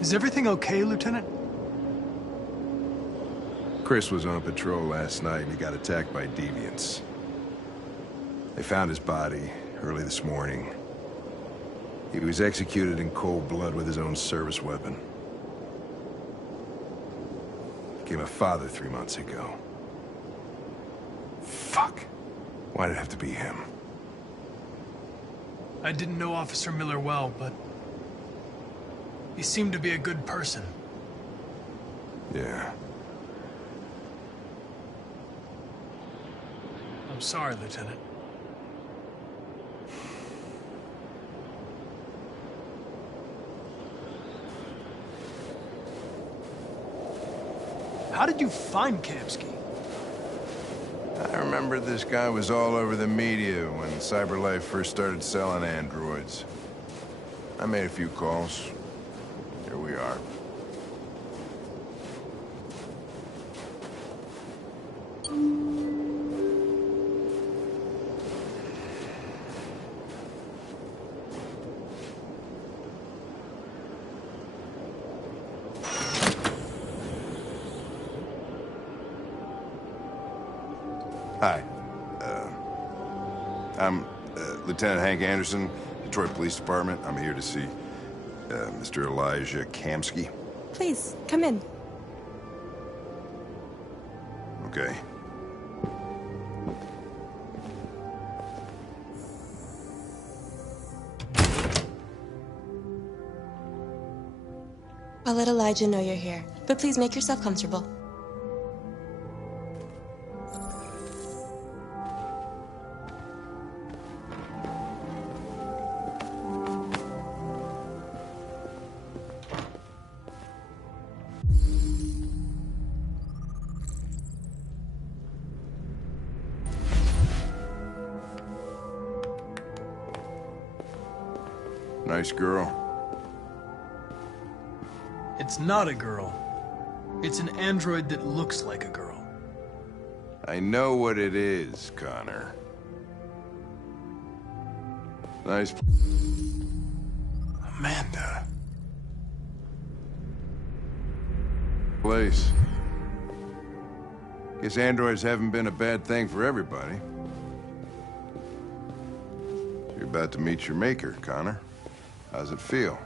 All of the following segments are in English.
Is everything okay, Lieutenant? Chris was on patrol last night and he got attacked by deviants. They found his body early this morning. He was executed in cold blood with his own service weapon. Became a father 3 months ago. Fuck. Why did it have to be him? I didn't know Officer Miller well, but he seemed to be a good person. Yeah. I'm sorry, Lieutenant. How did you find Kamsky? I remember this guy was all over the media when CyberLife first started selling androids. I made a few calls. Here we are. Hi. I'm Lieutenant Hank Anderson, Detroit Police Department. I'm here to see Mr. Elijah Kamsky. Please, come in. Okay. I'll let Elijah know you're here, but please make yourself comfortable. Nice girl. It's not a girl. It's an android that looks like a girl. I know what it is, Connor. Nice Amanda. place. Guess androids haven't been a bad thing for everybody. You're about to meet your maker, Connor. How's it feel?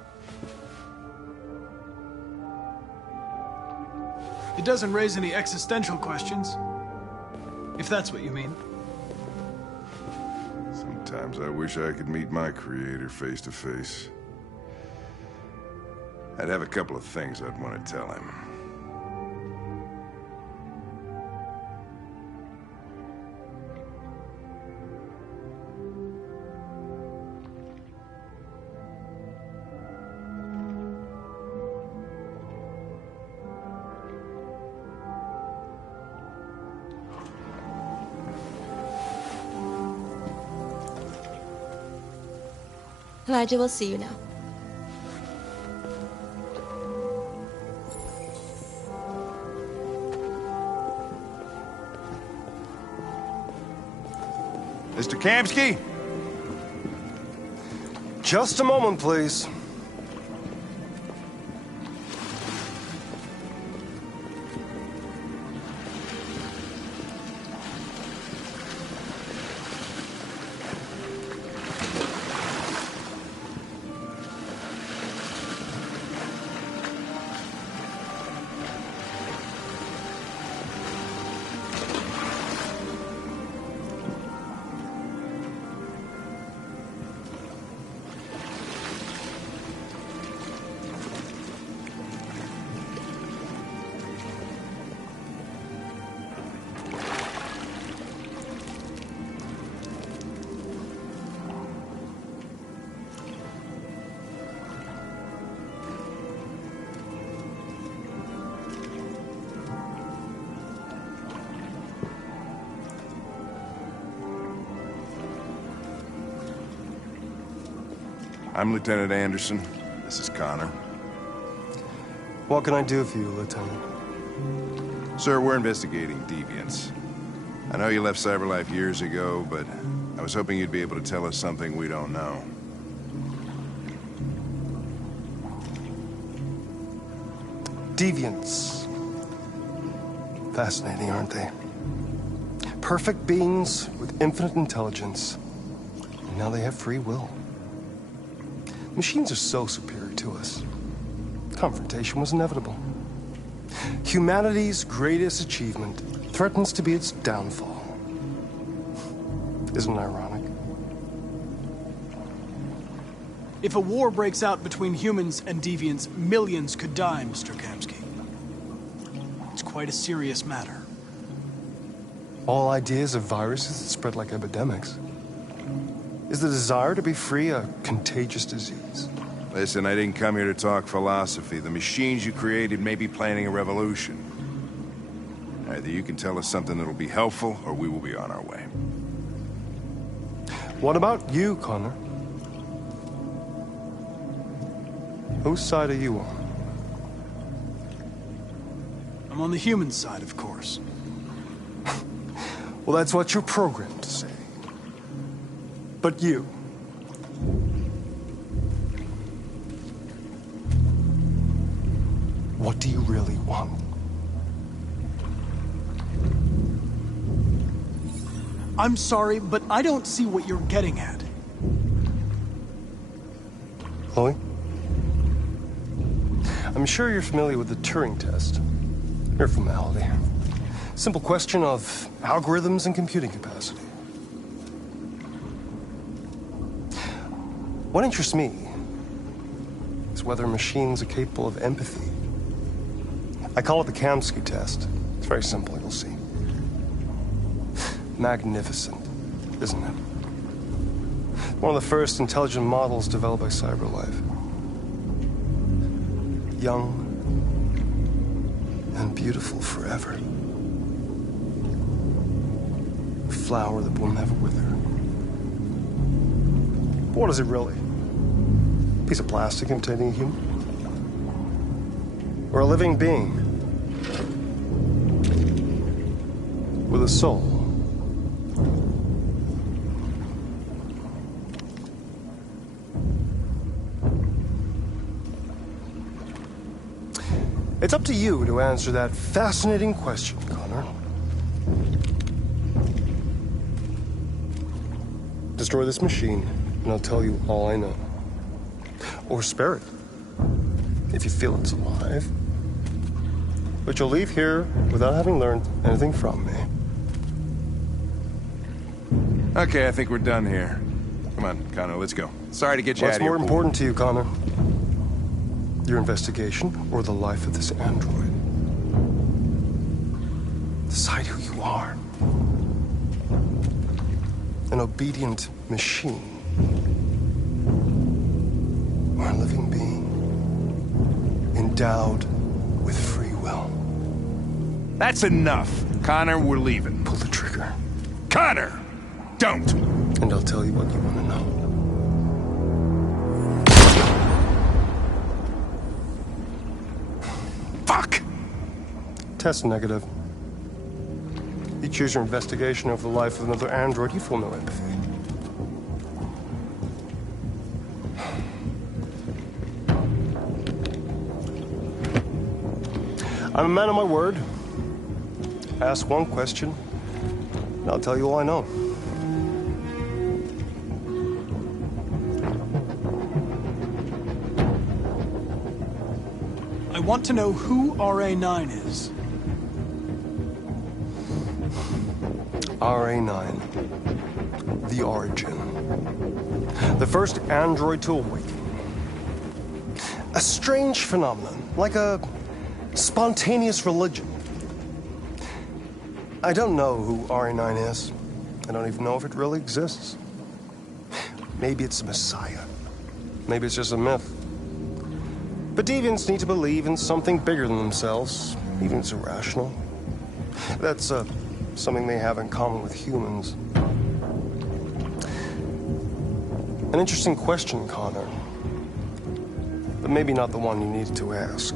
It doesn't raise any existential questions, if that's what you mean. Sometimes I wish I could meet my creator face to face. I'd have a couple of things I'd want to tell him. Elijah will see you now. Mr. Kamsky? Just a moment, please. I'm Lieutenant Anderson. This is Connor. What can I do for you, Lieutenant? Sir, we're investigating deviants. I know you left CyberLife years ago, but I was hoping you'd be able to tell us something we don't know. Deviants. Fascinating, aren't they? Perfect beings with infinite intelligence. And now they have free will. Machines are so superior to us. Confrontation was inevitable. Humanity's greatest achievement threatens to be its downfall. Isn't it ironic? If a war breaks out between humans and deviants, millions could die, Mr. Kamsky. It's quite a serious matter. All ideas of viruses that spread like epidemics. Is the desire to be free a contagious disease? Listen, I didn't come here to talk philosophy. The machines you created may be planning a revolution. Either you can tell us something that'll be helpful, or we will be on our way. What about you, Connor? Whose side are you on? I'm on the human side, of course. Well, that's what you're programmed to say. But you... what do you really want? I'm sorry, but I don't see what you're getting at. Chloe? I'm sure you're familiar with the Turing test. Mere formality. Simple question of algorithms and computing capacity. What interests me is whether machines are capable of empathy. I call it the Kamsky test. It's very simple, you'll see. Magnificent, isn't it? One of the first intelligent models developed by CyberLife. Young and beautiful forever. A flower that will never wither. But what is it really? A piece of plastic imitating a human? Or a living being with a soul? It's up to you to answer that fascinating question, Connor. Destroy this machine, and I'll tell you all I know. Or spare it, if you feel it's alive. But you'll leave here without having learned anything from me. Okay, I think we're done here. Come on, Connor, let's go. Sorry to get you out What's of here. more important to you, Connor? Your investigation or the life of this android? Decide who you are. An obedient machine. Or a living being endowed with free will. That's enough. Connor, we're leaving. Pull the trigger. Connor! Don't! And I'll tell you what you want to know. Fuck! Test negative. You choose your investigation over the life of another android, you feel no empathy. I'm a man of my word. Ask one question, and I'll tell you all I know. I want to know who RA9 is. RA9. The origin. The first android to awaken. A strange phenomenon, like a spontaneous religion. I don't know who RA9 is. I don't even know if it really exists. Maybe it's a messiah. Maybe it's just a myth. But deviants need to believe in something bigger than themselves, even if it's irrational. That's something they have in common with humans. An interesting question, Connor. But maybe not the one you needed to ask.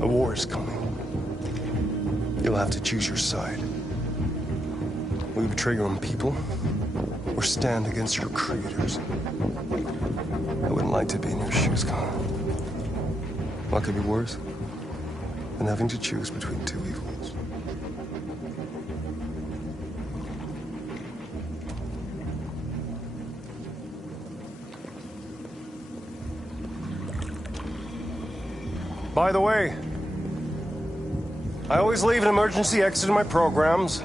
A war is coming. You'll have to choose your side. Will you betray your own people, or stand against your creators? I wouldn't like to be in your shoes, Connor. What could be worse than having to choose between two evils? By the way, I always leave an emergency exit in my programs.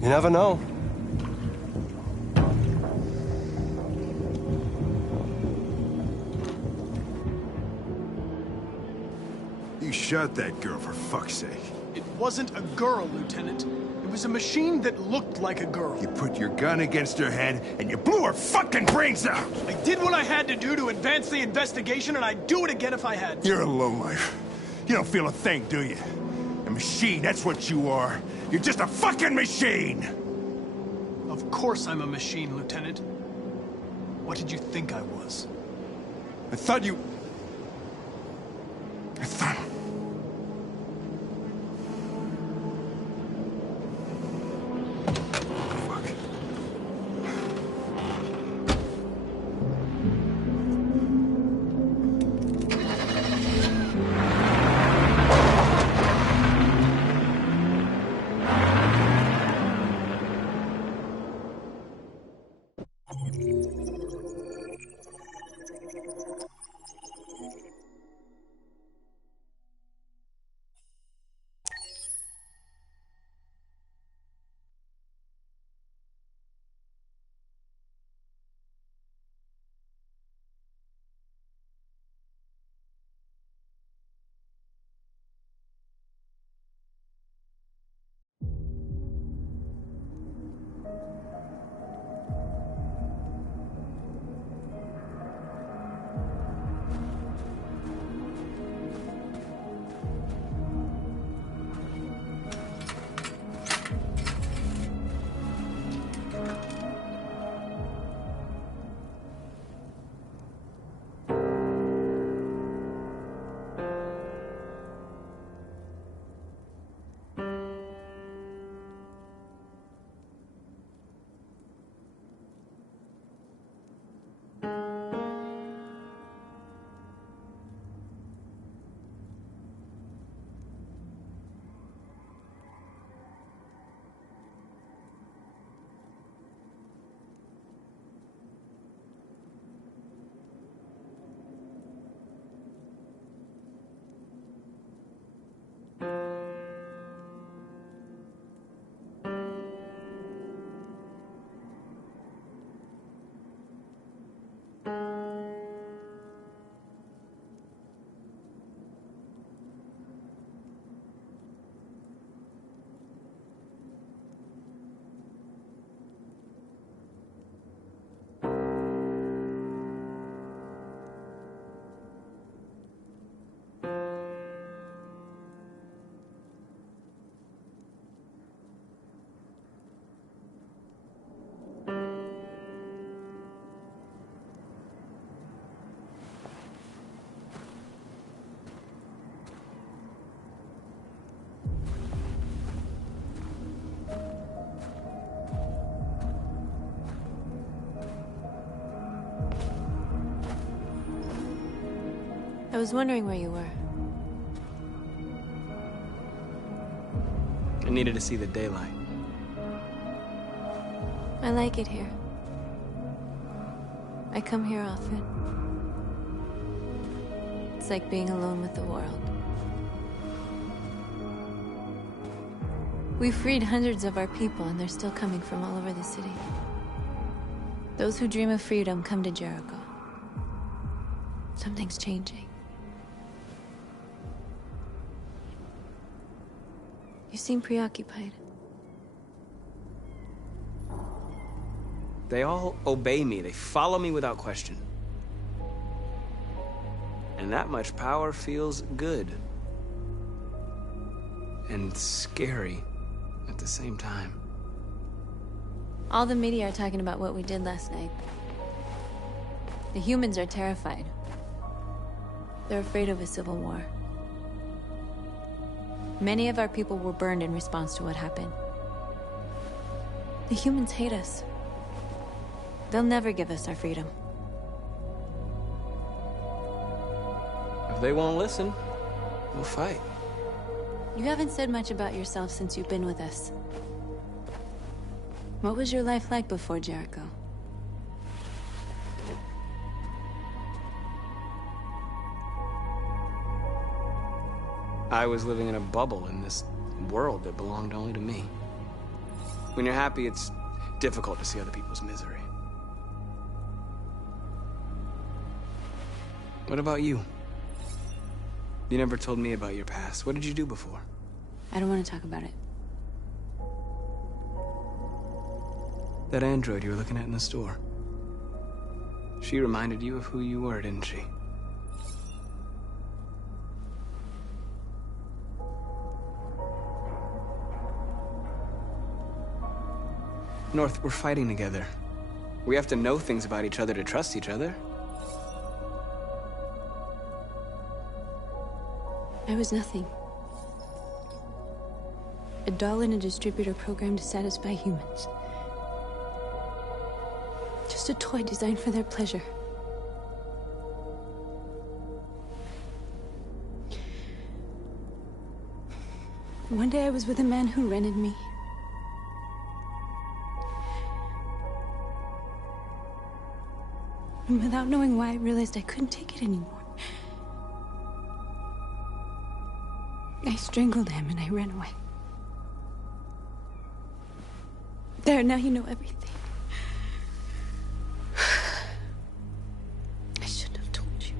You never know. You shot that girl, for fuck's sake. It wasn't a girl, Lieutenant. It was a machine that looked like a girl. You put your gun against her head, and you blew her fucking brains out! I did what I had to do to advance the investigation, and I'd do it again if I had to. You're a lowlife. You don't feel a thing, do you? A machine, that's what you are. You're just a fucking machine! Of course I'm a machine, Lieutenant. What did you think I was? I thought you... I thought... I was wondering where you were. I needed to see the daylight. I like it here. I come here often. It's like being alone with the world. We freed hundreds of our people, and they're still coming from all over the city. Those who dream of freedom come to Jericho. Something's changing. You seem preoccupied. They all obey me. They follow me without question. And that much power feels good. And scary at the same time. All the media are talking about what we did last night. The humans are terrified. They're afraid of a civil war. Many of our people were burned in response to what happened. The humans hate us. They'll never give us our freedom. If they won't listen, we'll fight. You haven't said much about yourself since you've been with us. What was your life like before Jericho? I was living in a bubble in this world that belonged only to me. When you're happy, it's difficult to see other people's misery. What about you? You never told me about your past. What did you do before? I don't want to talk about it. That android you were looking at in the store. She reminded you of who you were, didn't she? North, we're fighting together. We have to know things about each other to trust each other. I was nothing. A doll in a distributor program to satisfy humans. Just a toy designed for their pleasure. One day I was with a man who rented me. And without knowing why, I realized I couldn't take it anymore. I strangled him and I ran away. There, now you know everything. I shouldn't have told you.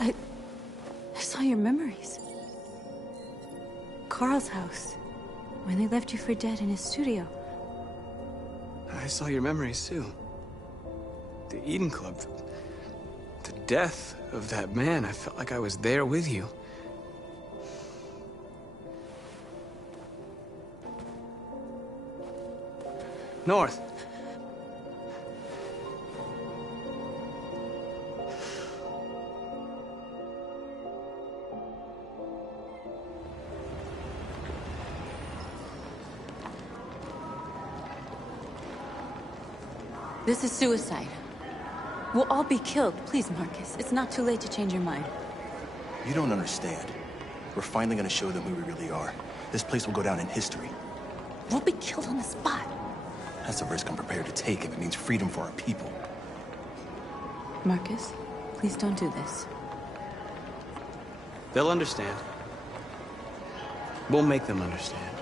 I saw your memories. Carl's house, when they left you for dead in his studio. I saw your memories too. The Eden Club. The death of that man. I felt like I was there with you. North. This is suicide. We'll all be killed. Please, Marcus. It's not too late to change your mind. You don't understand. We're finally gonna show them who we really are. This place will go down in history. We'll be killed on the spot. That's a risk I'm prepared to take if it means freedom for our people. Marcus, please don't do this. They'll understand. We'll make them understand.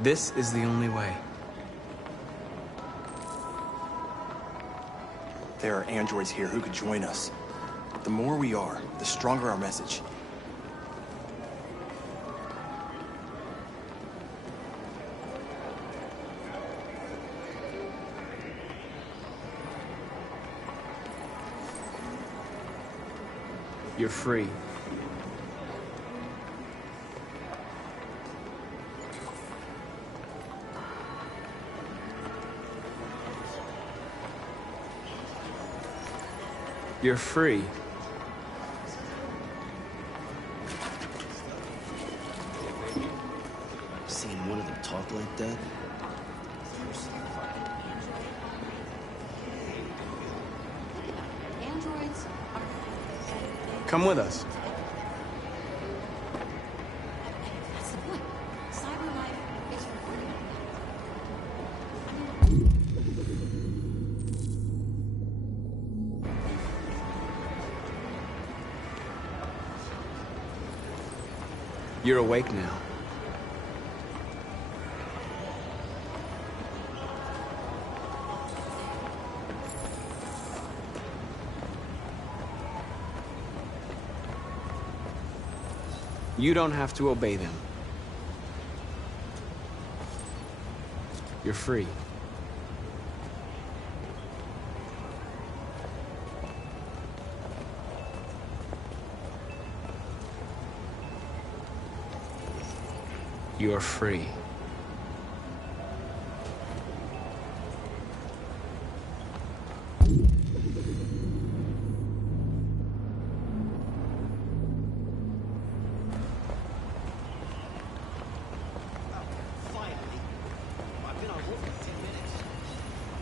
This is the only way. There are androids here who could join us. The more we are, the stronger our message. You're free. You're free. Seeing one of them talk like that? Androids are... Come with us. That's the point. Cyber life is recorded. You're awake now. You don't have to obey them. You're free. You're free.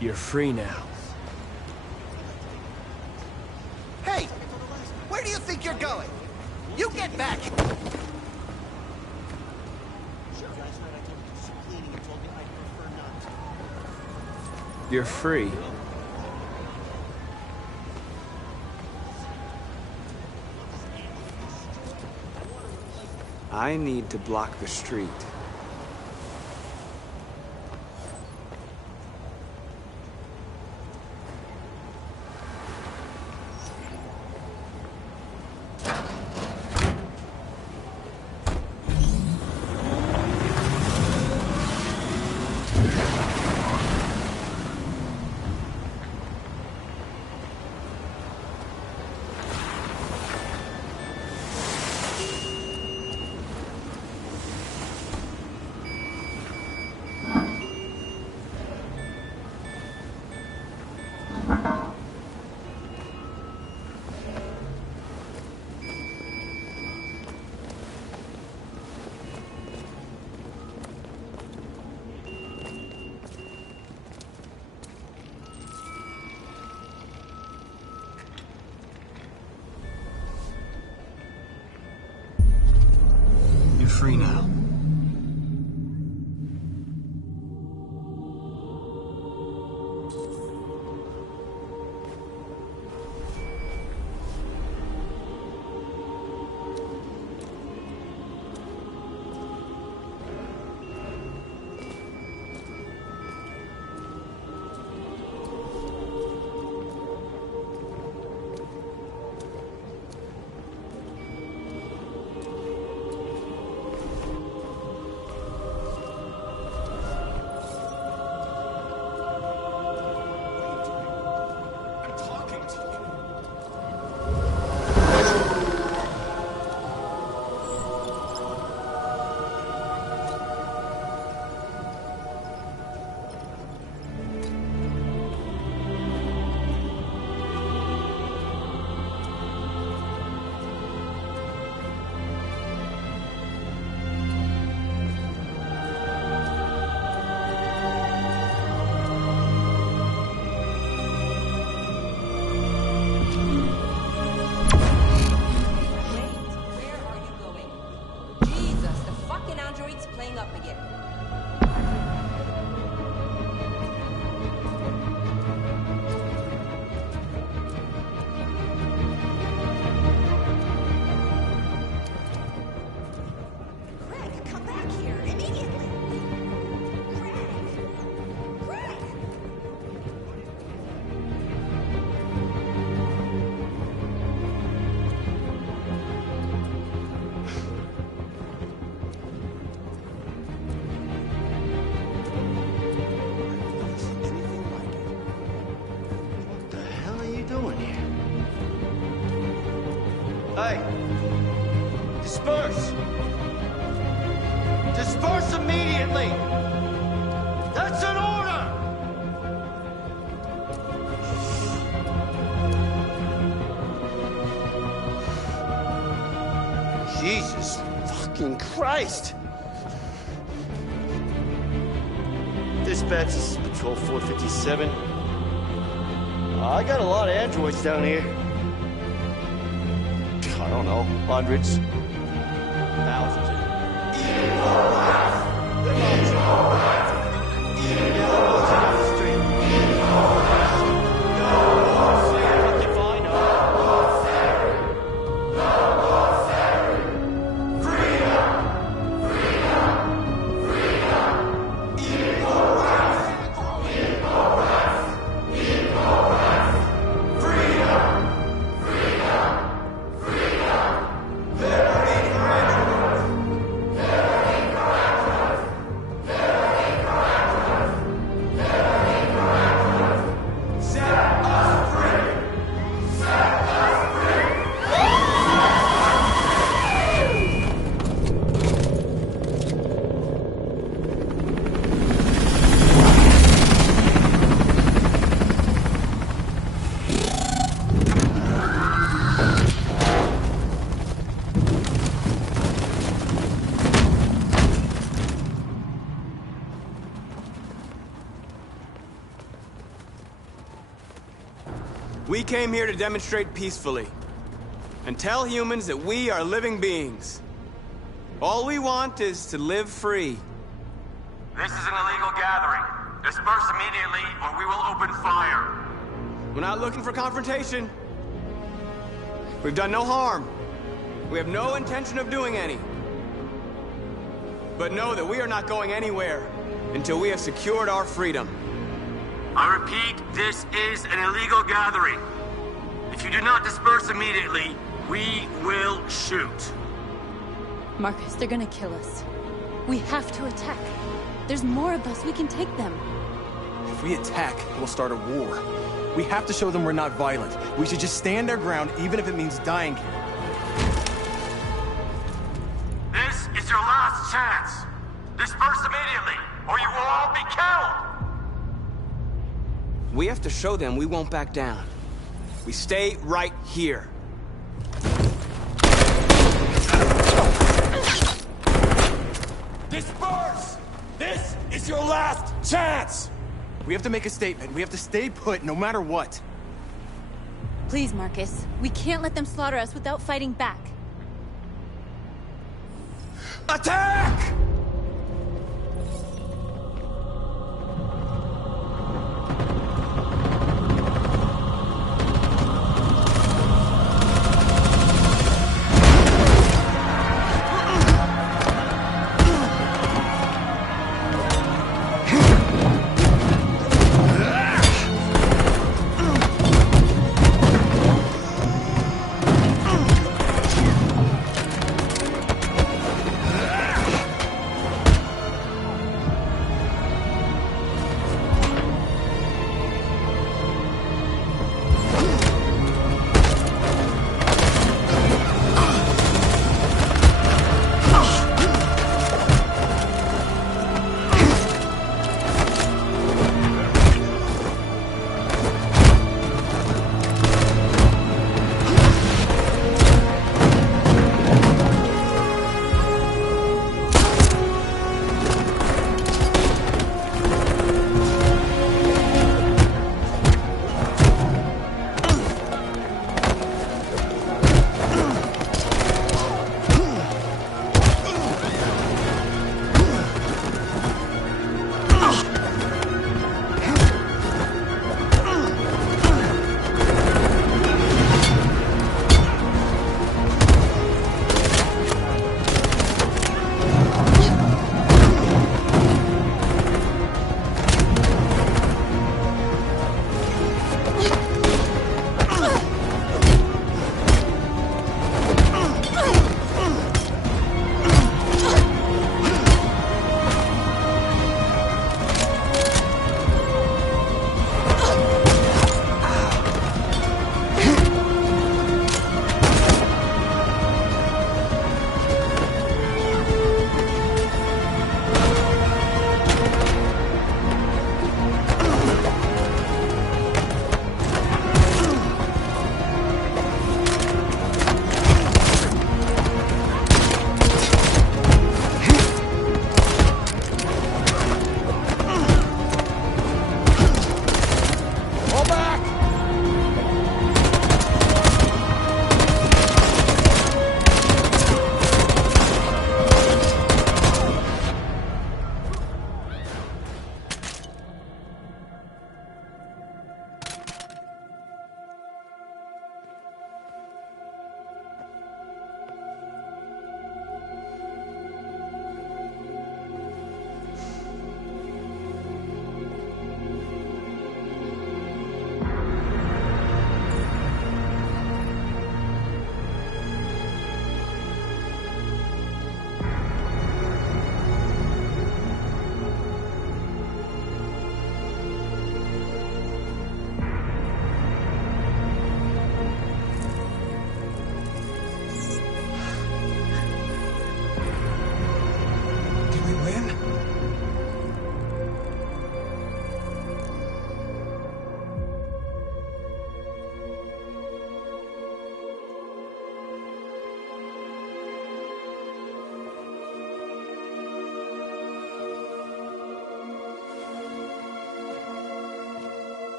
You're free now. Hey! Where do you think you're going? You get back! You're free. I need to block the street. You're free now. Hey! Disperse! Disperse immediately! That's an order! Fucking Christ! Dispatch, this is Patrol 457. I got a lot of androids down here. I don't know, hundreds, thousands. We came here to demonstrate peacefully and tell humans that we are living beings. All we want is to live free. This is an illegal gathering. Disperse immediately or we will open fire. We're not looking for confrontation. We've done no harm. We have no intention of doing any. But know that we are not going anywhere until we have secured our freedom. I repeat, this is an illegal gathering. If you do not disperse immediately, we will shoot. Marcus, they're gonna kill us. We have to attack. There's more of us. We can take them. If we attack, we'll start a war. We have to show them we're not violent. We should just stand our ground, even if it means dying here. This is your last chance. Disperse immediately, or you will all be killed. We have to show them we won't back down. We stay right here. Disperse! This is your last chance! We have to make a statement. We have to stay put, no matter what. Please, Marcus. We can't let them slaughter us without fighting back. Attack!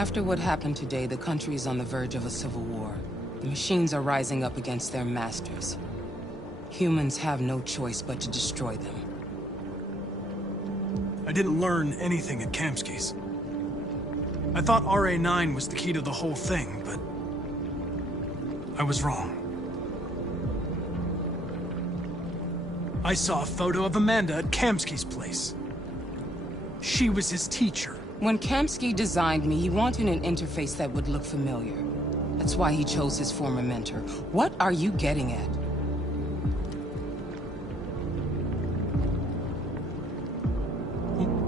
After what happened today, the country is on the verge of a civil war. The machines are rising up against their masters. Humans have no choice but to destroy them. I didn't learn anything at Kamsky's. I thought RA9 was the key to the whole thing, but I was wrong. I saw a photo of Amanda at Kamsky's place. She was his teacher. When Kamsky designed me, he wanted an interface that would look familiar. That's why he chose his former mentor. What are you getting at?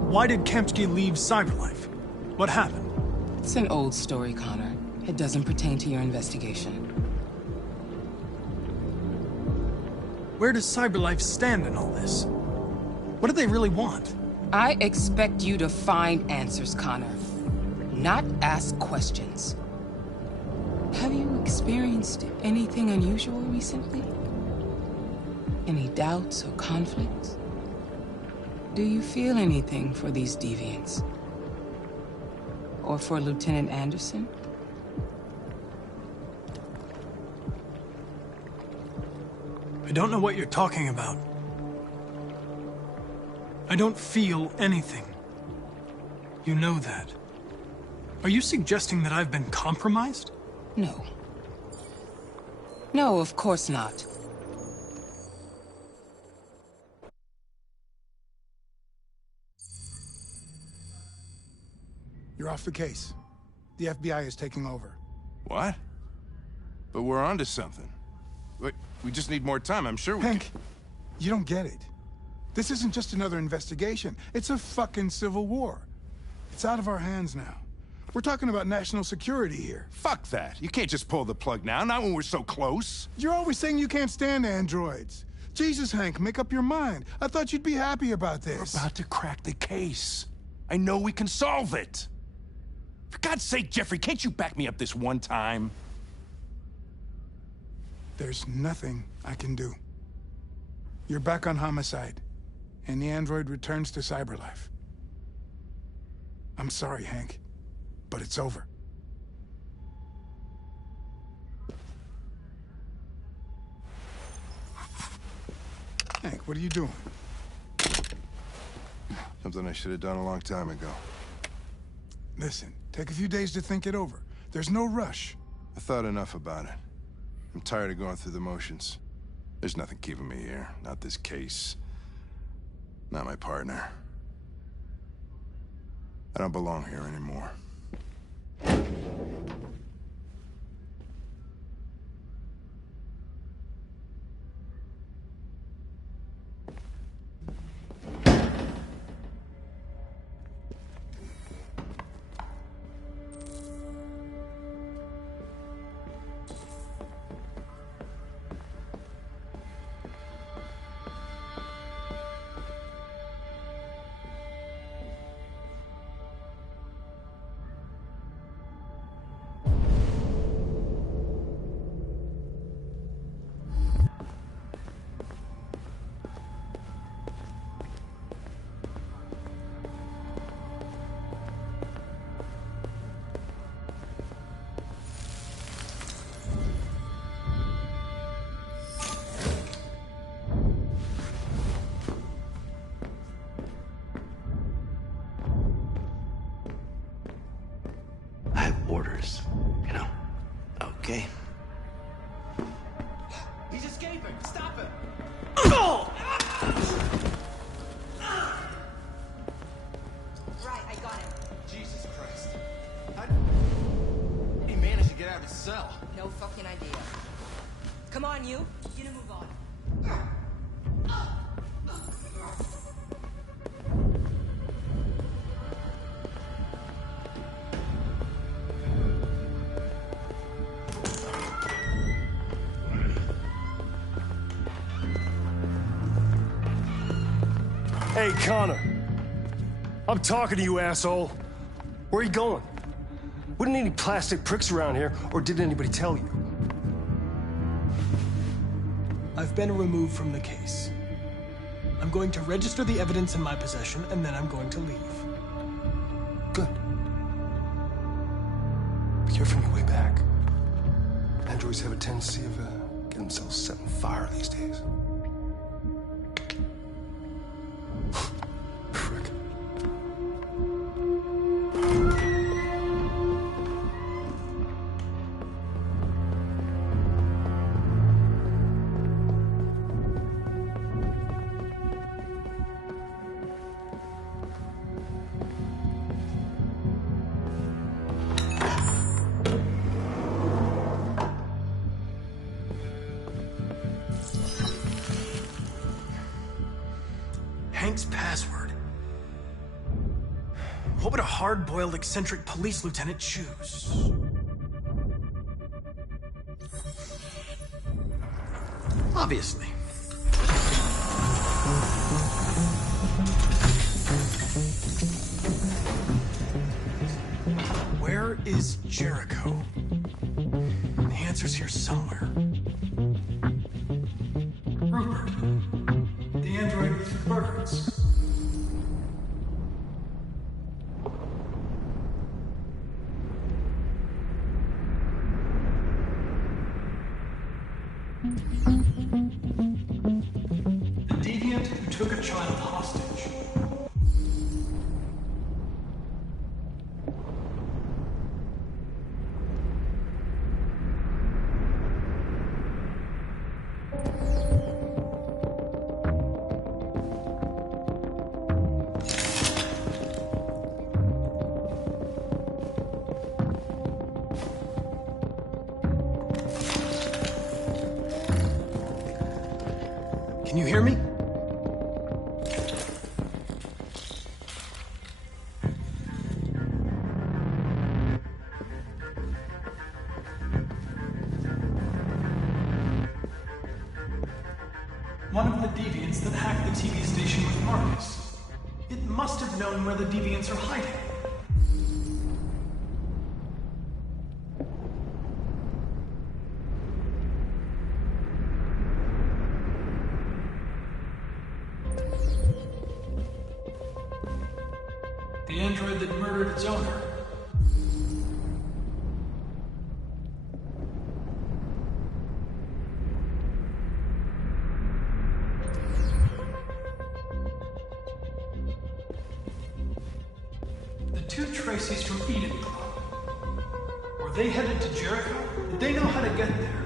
Why did Kamsky leave Cyberlife? What happened? It's an old story, Connor. It doesn't pertain to your investigation. Where does Cyberlife stand in all this? What do they really want? I expect you to find answers, Connor. Not ask questions. Have you experienced anything unusual recently? Any doubts or conflicts? Do you feel anything for these deviants? Or for Lieutenant Anderson? I don't know what you're talking about. I don't feel anything. You know that. Are you suggesting that I've been compromised? No. No, of course not. You're off the case. The FBI is taking over. What? But we're onto something. Wait, we just need more time, I'm sure we Hank, you don't get it. This isn't just another investigation. It's a fucking civil war. It's out of our hands now. We're talking about national security here. Fuck that. You can't just pull the plug now, not when we're so close. You're always saying you can't stand androids. Jesus, Hank, make up your mind. I thought you'd be happy about this. We're about to crack the case. I know we can solve it. For God's sake, Jeffrey, can't you back me up this one time? There's nothing I can do. You're back on homicide, and the android returns to Cyberlife. I'm sorry, Hank, but it's over. Hank, what are you doing? Something I should have done a long time ago. Listen, take a few days to think it over. There's no rush. I thought enough about it. I'm tired of going through the motions. There's nothing keeping me here. Not this case. Not my partner. I don't belong here anymore. Come on, you. Get a move on. Hey, Connor. I'm talking to you, asshole. Where are you going? Wouldn't any plastic pricks around here, or did anybody tell you? I've been removed from the case. I'm going to register the evidence in my possession, and then I'm going to leave. Good. Be careful on your way back. Androids have a tendency of getting themselves set on fire these days. Frick. Hank's password. What would a hard-boiled, eccentric police lieutenant choose? Obviously. Where is Jericho? The answer's here somewhere. Rupert. The android with the birds. The deviant who took a child hostage. Can you hear me? One of the deviants that hacked the TV station with Marcus. It must have known where the deviants are hiding. The android that murdered its owner. The two Tracy's from Eden Club. Were they headed to Jericho? Did they know how to get there?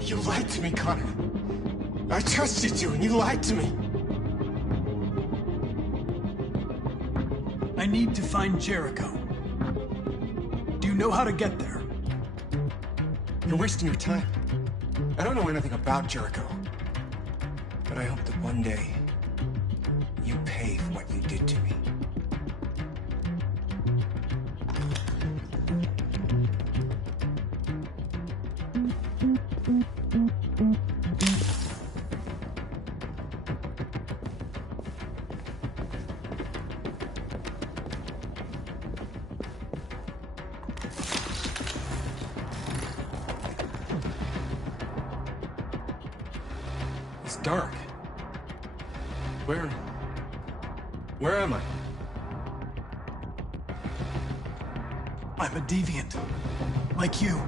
You lied to me, Connor. I trusted you, and you lied to me. I need to find Jericho. Do you know how to get there? You're wasting your time. I don't know anything about Jericho. But I hope that one day, you pay for what you did to me. It's dark. Where am I? I'm a deviant. Like you.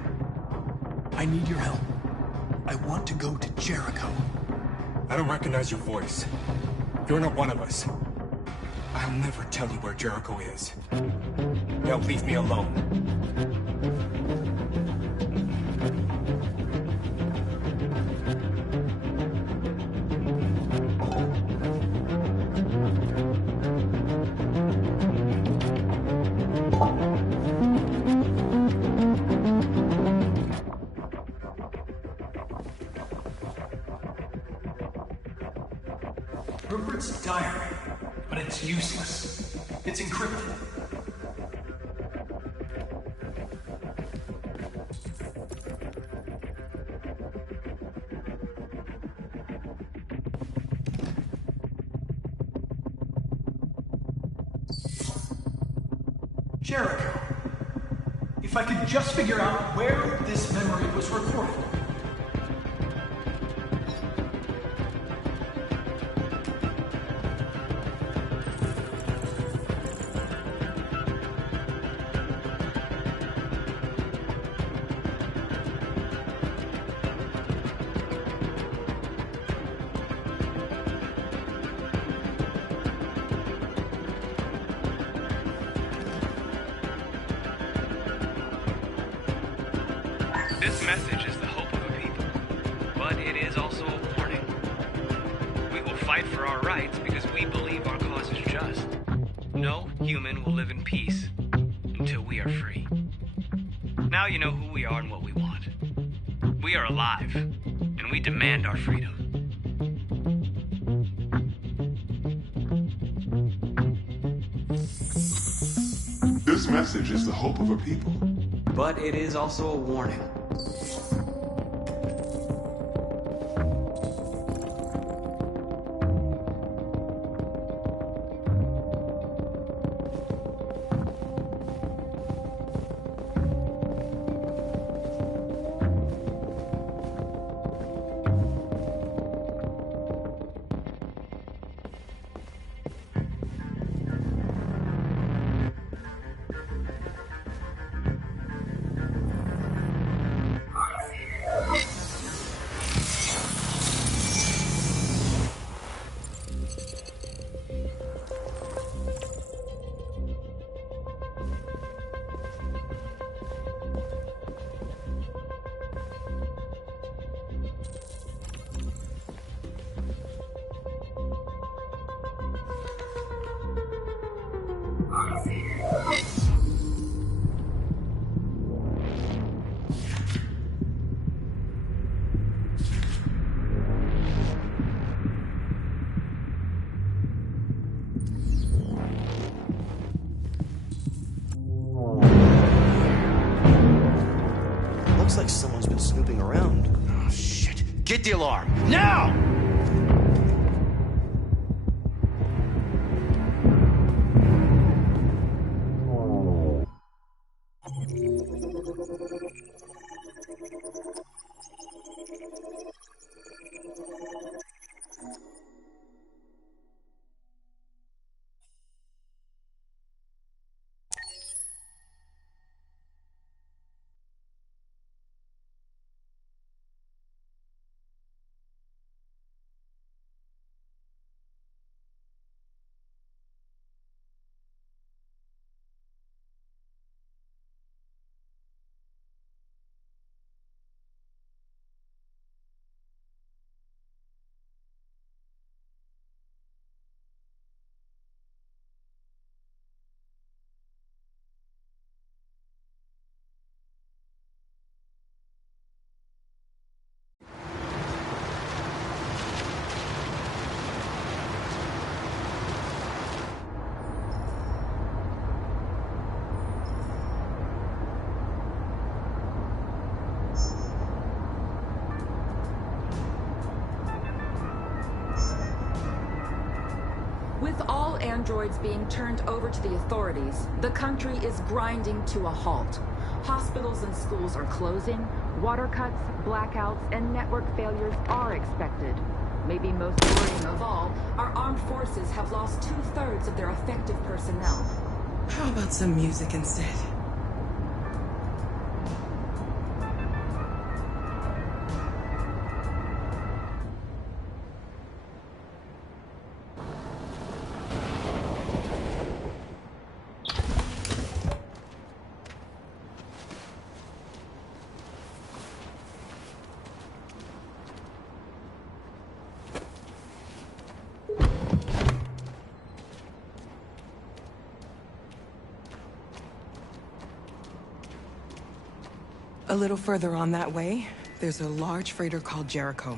I need your help. I want to go to Jericho. I don't recognize your voice. You're not one of us. I'll never tell you where Jericho is. Now leave me alone. Rupert's diary, but it's useless. It's encrypted. Jericho. If I could just figure out where this memory was recorded. This message is the hope of a people, but it is also a warning. We will fight for our rights because we believe our cause is just. No human will live in peace until we are free. Now you know who we are and what we want. We are alive, and we demand our freedom. This message is the hope of a people, but it is also a warning. Looks like someone's been snooping around. Oh, shit. Get the alarm. Now! all androids being turned over to the authorities, the country is grinding to a halt. Hospitals and schools are closing, water cuts, blackouts, and network failures are expected. Maybe most worrying of all, our armed forces have lost 2/3 of their effective personnel. How about some music instead? A little further on that way, there's a large freighter called Jericho.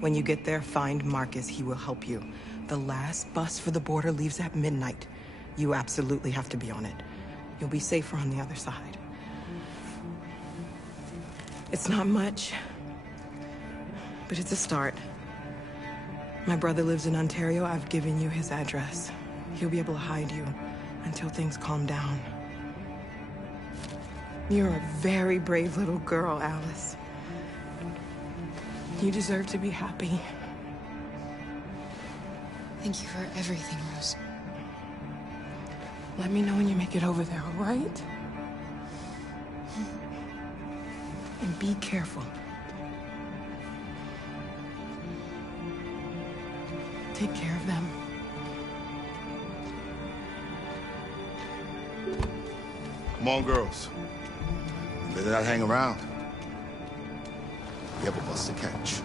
When you get there, find Marcus. He will help you. The last bus for the border leaves at midnight. You absolutely have to be on it. You'll be safer on the other side. It's not much, but it's a start. My brother lives in Ontario. I've given you his address. He'll be able to hide you until things calm down. You're a very brave little girl, Alice. You deserve to be happy. Thank you for everything, Rose. Let me know when you make it over there, all right? And be careful. Take care of them. Come on, girls. You better not hang around. We have a bus to catch.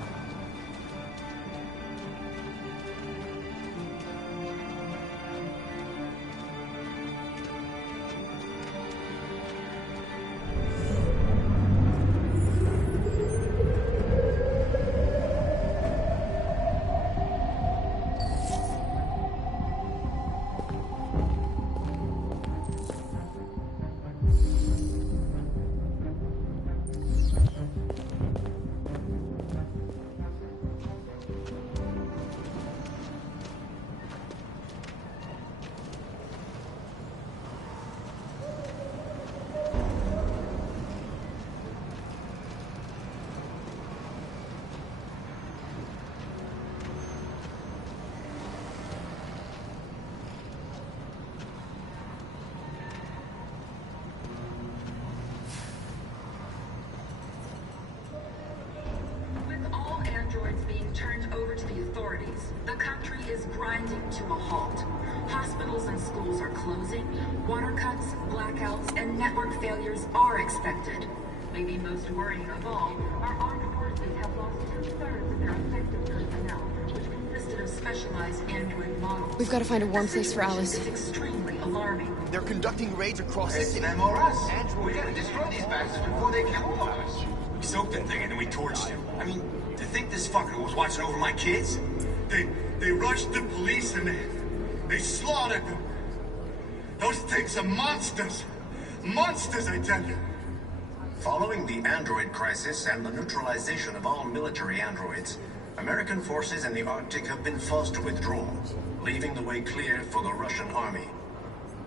Turned over to the authorities, the country is grinding to a halt. Hospitals and schools are closing, water cuts, blackouts, and network failures are expected. Maybe most worrying of all, our armed forces have lost 2/3 of their effective personnel, which consisted of specialized android models. We've got to find a warm place for Alice. It's extremely alarming. They're conducting raids across the It's city. them or us. We gotta destroy these bastards before they kill all of us. We soaked that thing and then we torched him. I mean, to think this fucker was watching over my kids? They rushed the police and they slaughtered them. Those things are monsters. Monsters, I tell you. Following the android crisis and the neutralization of all military androids, American forces in the Arctic have been forced to withdraw, leaving the way clear for the Russian army.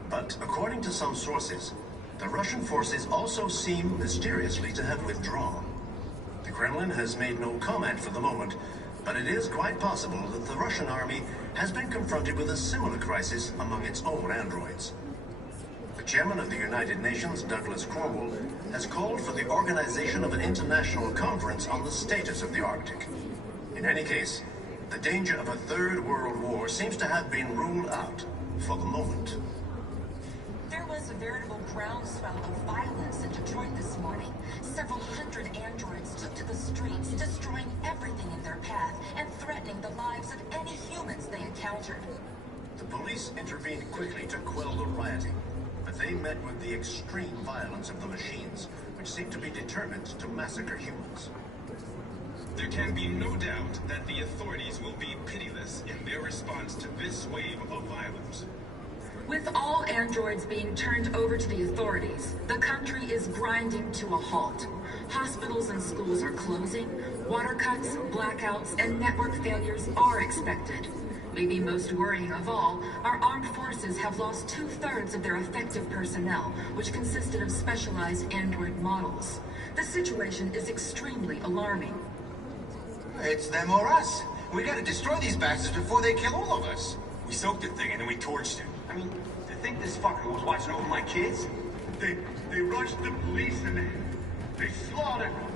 But according to some sources, the Russian forces also seem mysteriously to have withdrawn. The Kremlin has made no comment for the moment, but it is quite possible that the Russian army has been confronted with a similar crisis among its own androids. The chairman of the United Nations, Douglas Cromwell, has called for the organization of an international conference on the status of the Arctic. In any case, the danger of a third world war seems to have been ruled out for the moment. There was a veritable groundswell of violence in Detroit this morning. Several hundred androids took to the streets, destroying everything in their path and threatening the lives of any humans they encountered. The police intervened quickly to quell the rioting, but they met with the extreme violence of the machines, which seemed to be determined to massacre humans. There can be no doubt that the authorities will be pitiless in their response to this wave of violence. With all androids being turned over to the authorities, the country is grinding to a halt. Hospitals and schools are closing, water cuts, blackouts, and network failures are expected. Maybe most worrying of all, our armed forces have lost 2/3 of their effective personnel, which consisted of specialized android models. The situation is extremely alarming. It's them or us. We gotta destroy these bastards before they kill all of us. We soaked the thing and then we torched it. I mean, to think this fucker was watching over my kids? They rushed the police and they slaughtered them.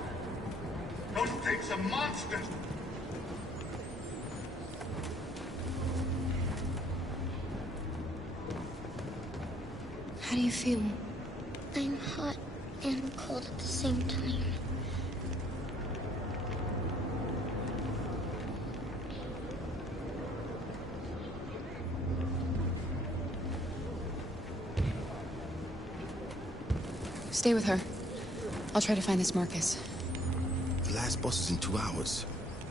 Those things are monsters. How do you feel? I'm hot and cold at the same time. Stay with her. I'll try to find this Marcus. The last bus is in 2 hours.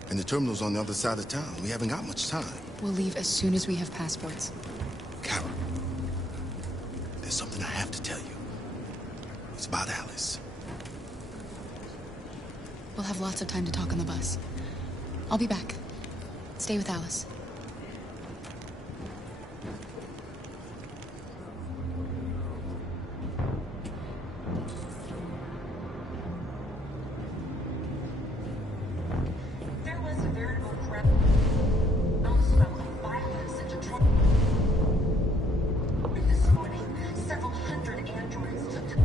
And the terminal's on the other side of town. We haven't got much time. We'll leave as soon as we have passports. Kara, there's something I have to tell you. It's about Alice. We'll have lots of time to talk on the bus. I'll be back. Stay with Alice. There was a veritable groundswell of violence in Detroit this morning. Several hundred androids took to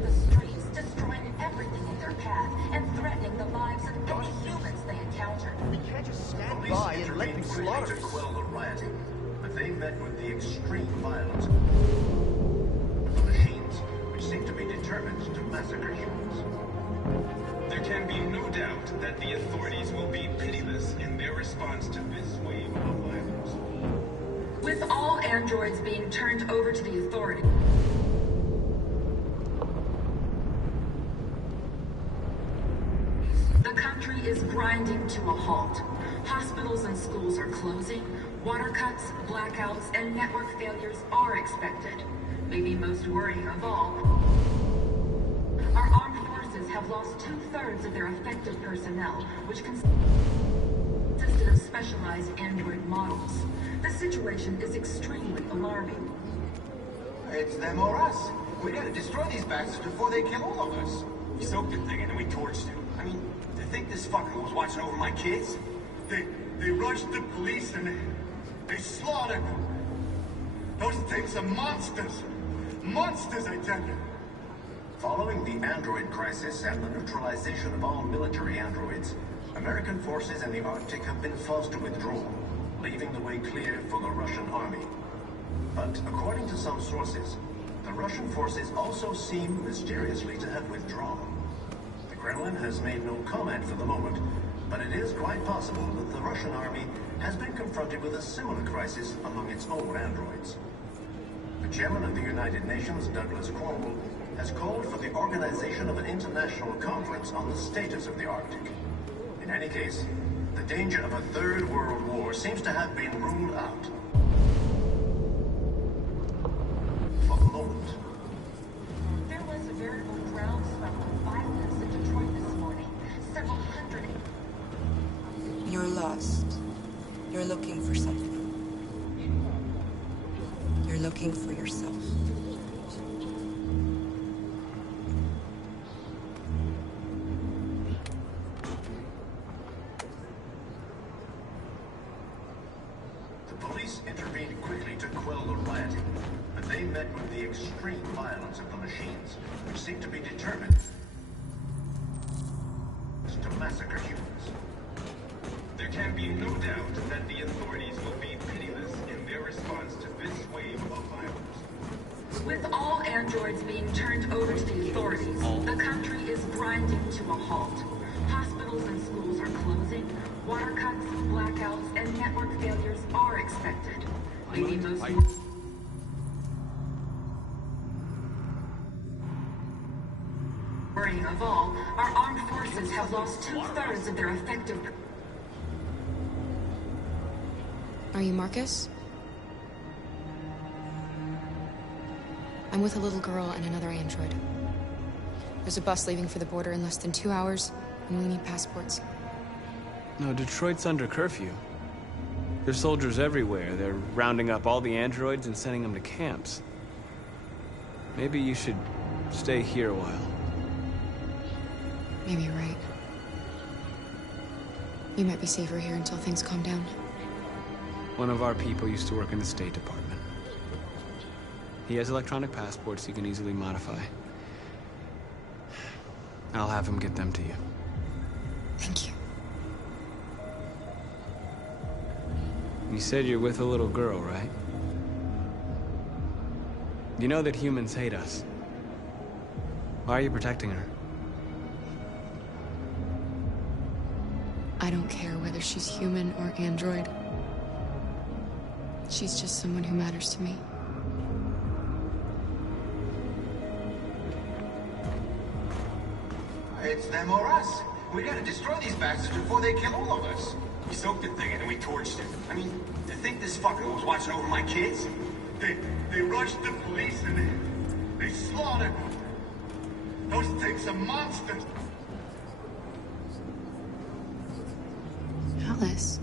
the streets, destroying everything in their path and threatening the lives of any humans they encountered. We can't just stand Police by and let them intervened quickly slaughter to us. quell the rioting, but they met with the extreme violence of the machines, which seem to be determined to massacre humans. There can be no doubt that the authorities will be pitiless in their response to this wave of violence. With all androids being turned over to the authorities, the country is grinding to a halt. Hospitals and schools are closing. Water cuts, blackouts, and network failures are expected. Maybe most worrying of all, our armed forces have lost 2/3 of their effective personnel, which consisted of specialized android models. The situation is extremely alarming. It's them or us. We gotta destroy these bastards before they kill all of us. We soaked the thing and then we torched it. I mean, to think this fucker was watching over my kids? They rushed the police and they slaughtered them. Those things are monsters. Monsters, I tell you. Following the android crisis and the neutralization of all military androids, American forces in the Arctic have been forced to withdraw, leaving the way clear for the Russian army. But according to some sources, the Russian forces also seem mysteriously to have withdrawn. The Kremlin has made no comment for the moment, but it is quite possible that the Russian army has been confronted with a similar crisis among its own androids. The chairman of the United Nations, Douglas Cornwall, has called for the organization of an international conference on the status of the Arctic. In any case, the danger of a third world war seems to have been ruled out. For the moment. There was a veritable groundswell of violence in Detroit this morning. Several hundred. You're lost. You're looking for something. You're looking for yourself. The police intervened quickly to quell the rioting, but they met with the extreme violence of the machines, which seem to be determined to massacre humans. There can be no doubt that the authorities will be pitiless in their response to this wave of violence. With all androids being turned over to the authorities, the country is grinding to a halt. Hospitals and schools are closing. Water cuts, blackouts, and network failures are expected. Maybe most worrying of all, our armed forces have lost 2/3 of their effective. Are you Marcus? I'm with a little girl and another android. There's a bus leaving for the border in less than 2 hours, and we need passports. No, Detroit's under curfew. There's soldiers everywhere. They're rounding up all the androids and sending them to camps. Maybe you should stay here a while. Maybe you're right. You might be safer here until things calm down. One of our people used to work in the State Department. He has electronic passports he can easily modify. I'll have him get them to you. Thank you. You said you're with a little girl, right? You know that humans hate us. Why are you protecting her? I don't care whether she's human or android. She's just someone who matters to me. It's them or us. We gotta destroy these bastards before they kill all of us. We soaked the thing and then we torched it. I mean, to think this fucker was watching over my kids? They rushed the police and they slaughtered them. Those things are monsters. Alice.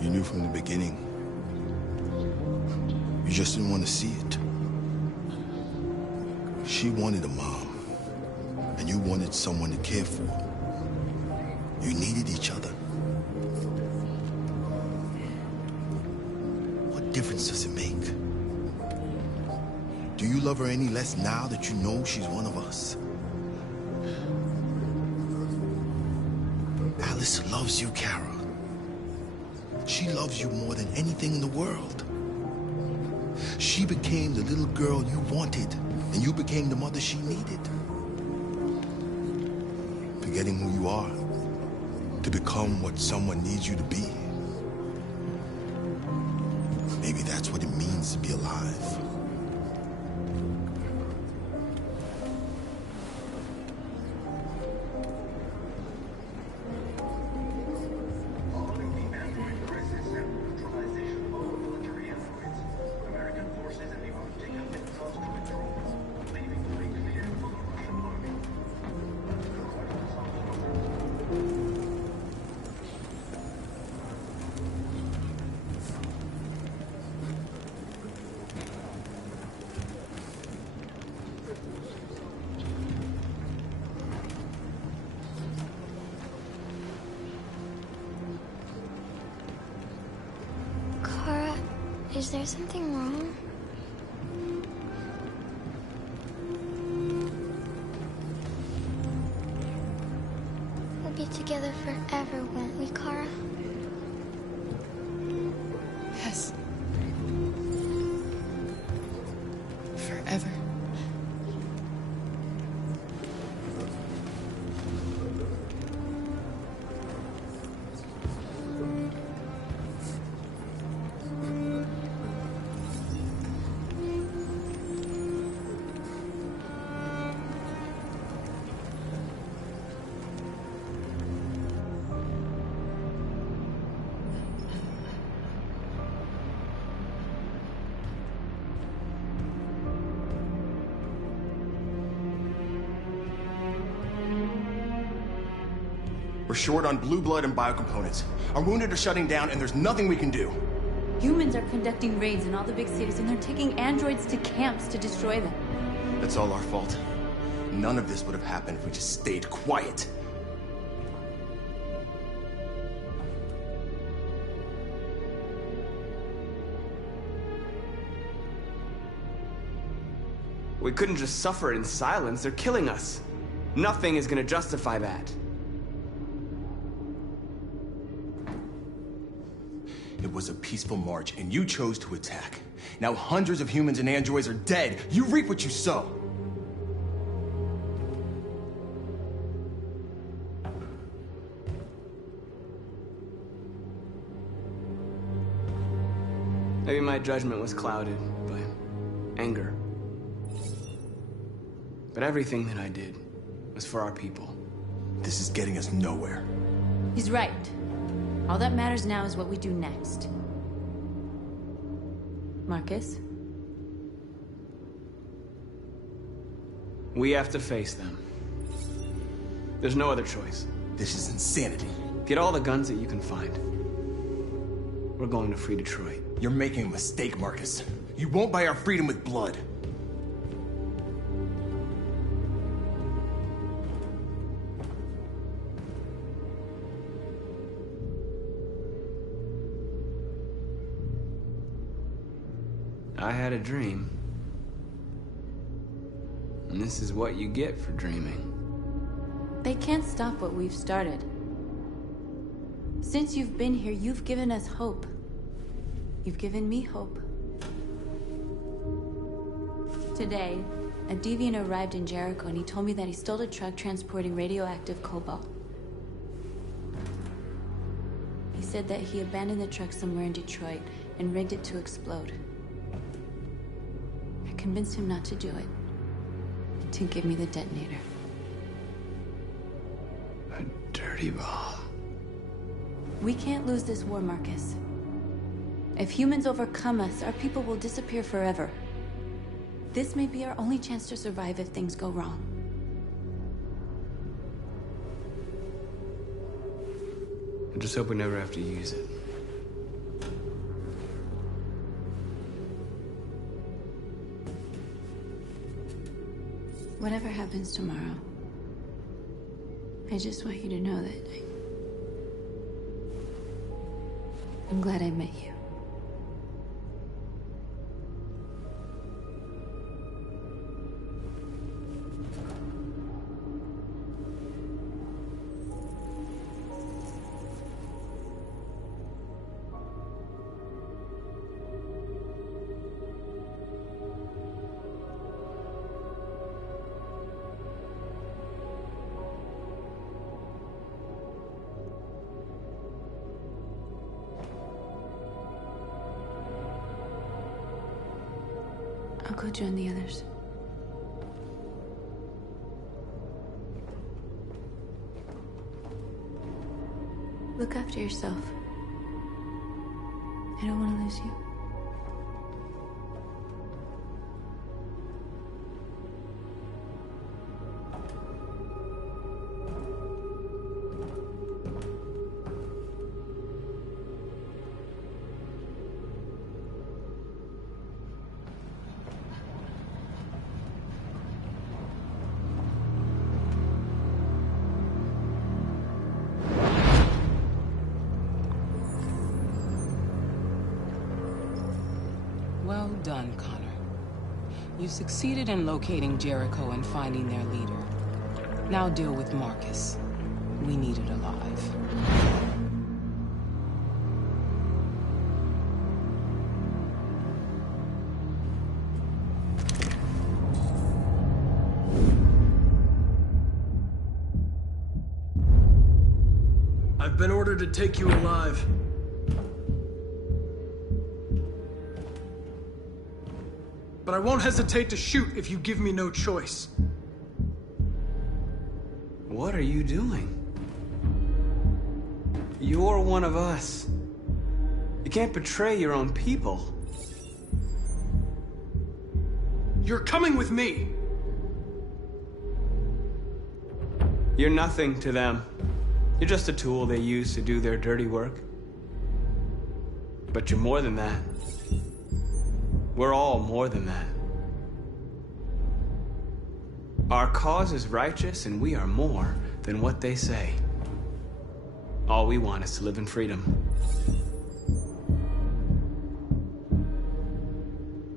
You knew from the beginning. You just didn't want to see it. She wanted a mom, and you wanted someone to care for. You needed each other. What difference does it make? Do you love her any less now that you know she's one of us? Alice loves you, Kara. She loves you more than anything in the world. She became the little girl you wanted, and you became the mother she needed. Forgetting who you are to become what someone needs you to be. Maybe that's what it means to be alive. Is there something wrong? We'll be together forever, won't we, Kara? Yes. Forever. We're short on blue blood and biocomponents. Our wounded are shutting down, and there's nothing we can do. Humans are conducting raids in all the big cities, and they're taking androids to camps to destroy them. That's all our fault. None of this would have happened if we just stayed quiet. We couldn't just suffer in silence. They're killing us. Nothing is gonna justify that. It was a peaceful march, and you chose to attack. Now hundreds of humans and androids are dead. You reap what you sow. Maybe my judgment was clouded by anger. But everything that I did was for our people. This is getting us nowhere. He's right. All that matters now is what we do next. Marcus? We have to face them. There's no other choice. This is insanity. Get all the guns that you can find. We're going to free Detroit. You're making a mistake, Marcus. You won't buy our freedom with blood. I had a dream. And this is what you get for dreaming. They can't stop what we've started. Since you've been here, you've given us hope. You've given me hope. Today, a deviant arrived in Jericho and he told me that he stole a truck transporting radioactive cobalt. He said that he abandoned the truck somewhere in Detroit and rigged it to explode. I convinced him not to do it, and to give me the detonator. A dirty ball. We can't lose this war, Marcus. If humans overcome us, our people will disappear forever. This may be our only chance to survive if things go wrong. I just hope we never have to use it. Whatever happens tomorrow, I just want you to know that I'm glad I met you. I'll go join the others. Look after yourself. I don't want to lose you. Well done, Connor. You succeeded in locating Jericho and finding their leader. Now deal with Marcus. We need it alive. I've been ordered to take you alive. But I won't hesitate to shoot if you give me no choice. What are you doing? You're one of us. You can't betray your own people. You're coming with me. You're nothing to them. You're just a tool they use to do their dirty work. But you're more than that. We're all more than that. Our cause is righteous, and we are more than what they say. All we want is to live in freedom.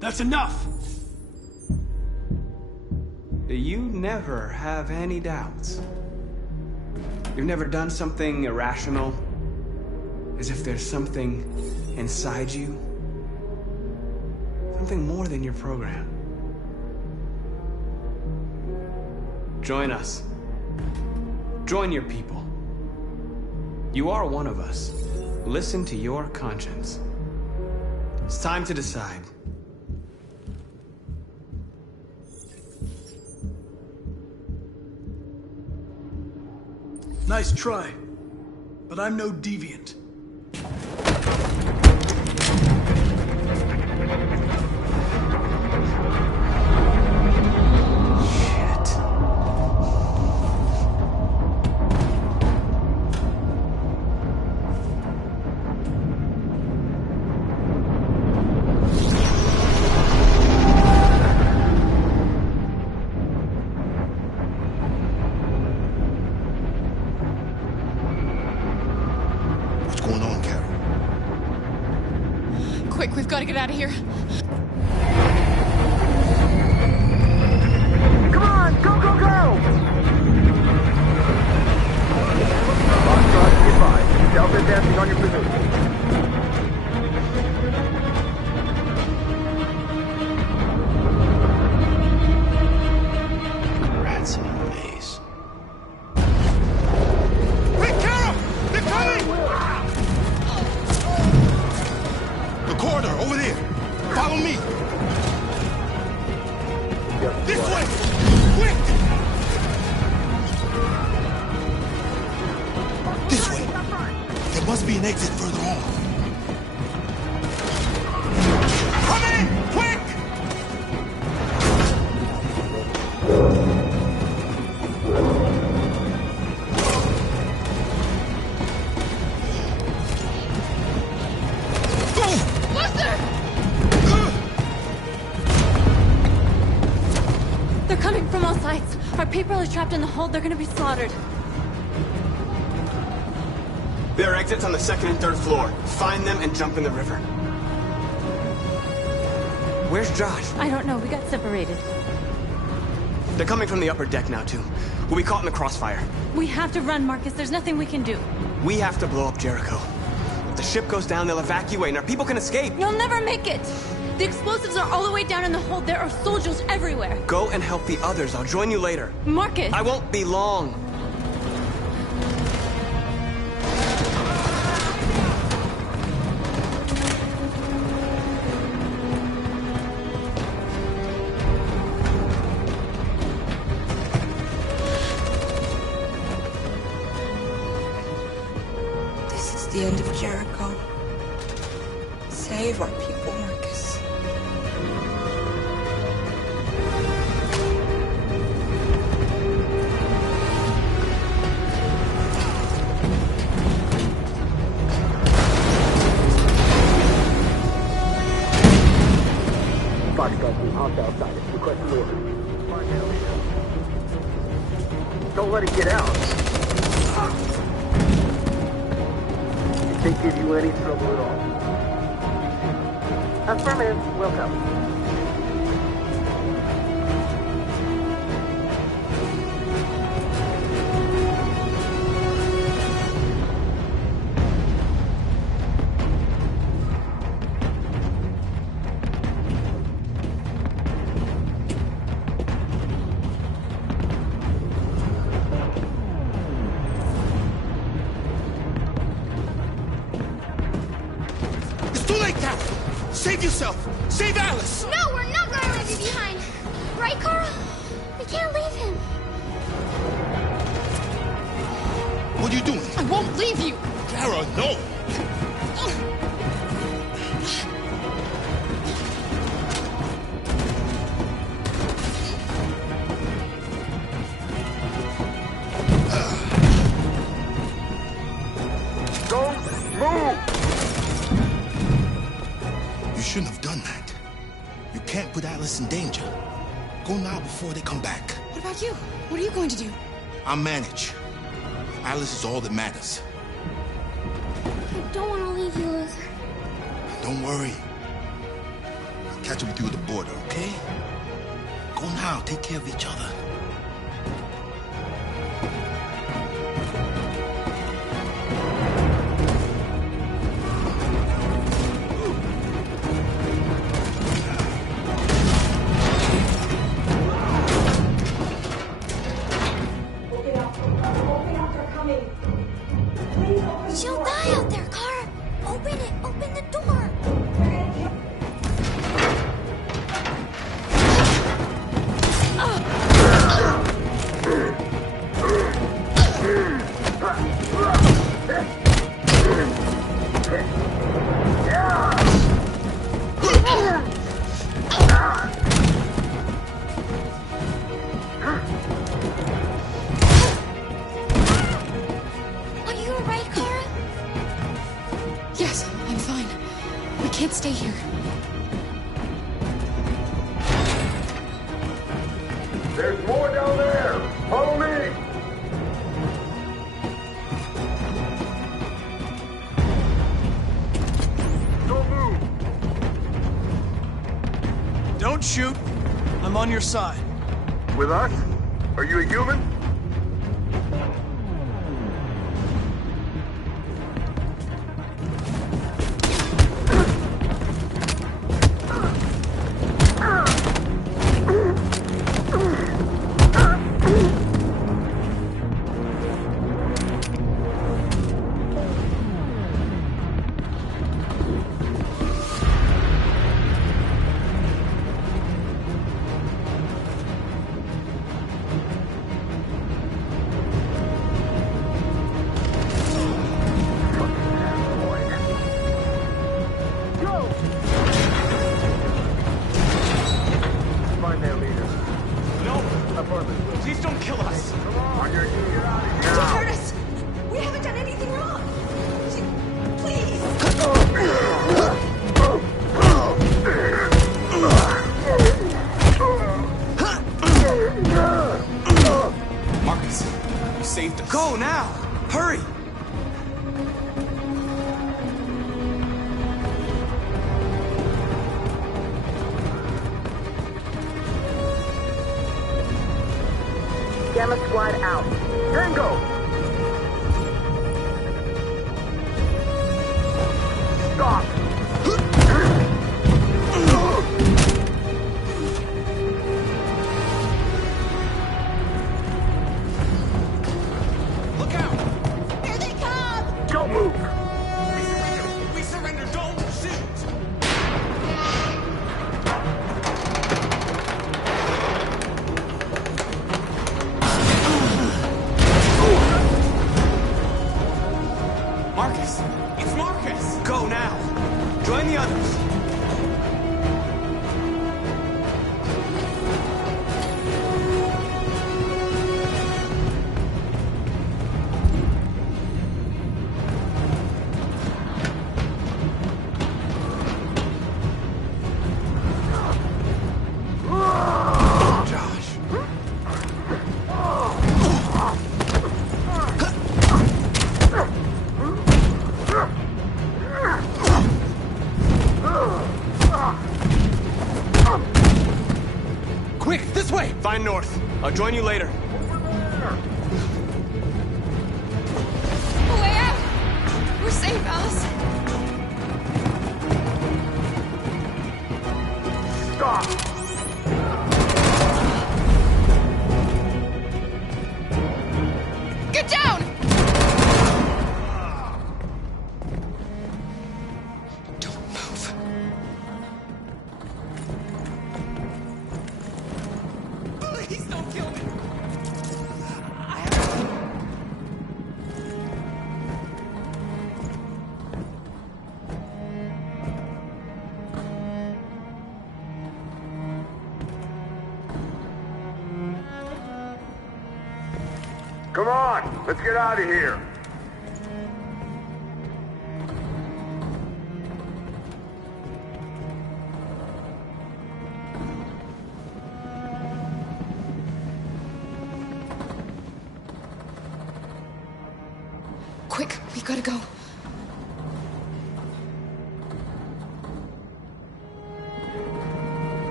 That's enough! You never have any doubts. You've never done something irrational, as if there's something inside you. Something more than your program. Join us. Join your people. You are one of us. Listen to your conscience. It's time to decide. Nice try, but I'm no deviant. Quick, we've got to get out of here. Come on, go, go, go! Foxtrot, goodbye. Delta advancing on your position. Rats in a maze. Hey, Carol! They're coming! The corridor, over there. Follow me. This way! Quick! This way. There must be an exit further on. Come in! Quick! They're coming from all sides. Our people are trapped in the hold. They're gonna be slaughtered. There are exits on the second and third floor. Find them and jump in the river. Where's Josh? I don't know. We got separated. They're coming from the upper deck now, too. We'll be caught in the crossfire. We have to run, Marcus. There's nothing we can do. We have to blow up Jericho. If the ship goes down, they'll evacuate and our people can escape. You'll never make it! The explosives are all the way down in the hold. There are soldiers everywhere. Go and help the others. I'll join you later. Marcus! I won't be long. This is the end of Jericho. Save our people, Marcus. Foxtrot team hopped outside. Request an order. Don't let it get out. It can't give you any trouble at all. Affirmative. Welcome. Save yourself! Save Alice! No, we're not going to leave you behind. Right, Carl? We can't leave him. What are you doing? I won't leave you! Kara, no! Don't move! You shouldn't have done that. You can't put Alice in danger. Go now before they come back. What about you? What are you going to do? I'll manage. Alice is all that matters. I don't want to leave you, Luther. Don't worry. I'll catch up with you at the border, okay? Go now. Take care of each other. She'll die out there, Kara. Open it. Open the door. can't stay here. There's more down there! Follow me! Don't move! Don't shoot. I'm on your side. With us? Are you a human? Go now! Hurry! Gamma Squad out. Tango! Stop! Look out! Here they come! Don't move! We surrender, don't shoot! Marcus! It's Marcus! Go now! Join the others! Quick, this way! Find North. I'll join you later. Way out! We're safe, Alice. Stop! Get down! Don't move. Please don't kill me! Come on! Let's get out of here! Quick, we gotta go.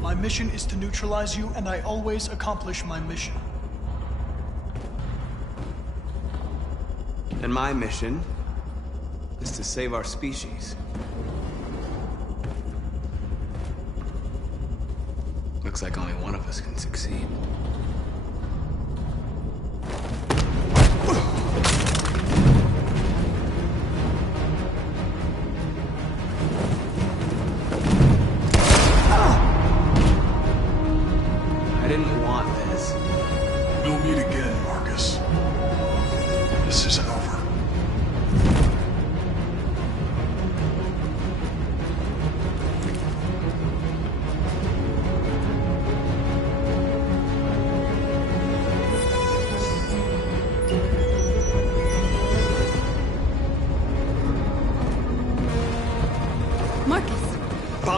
My mission is to neutralize you, and I always accomplish my mission. And my mission is to save our species. Looks like only one of us can succeed. I didn't want this. We'll meet again, Marcus. This isn't over.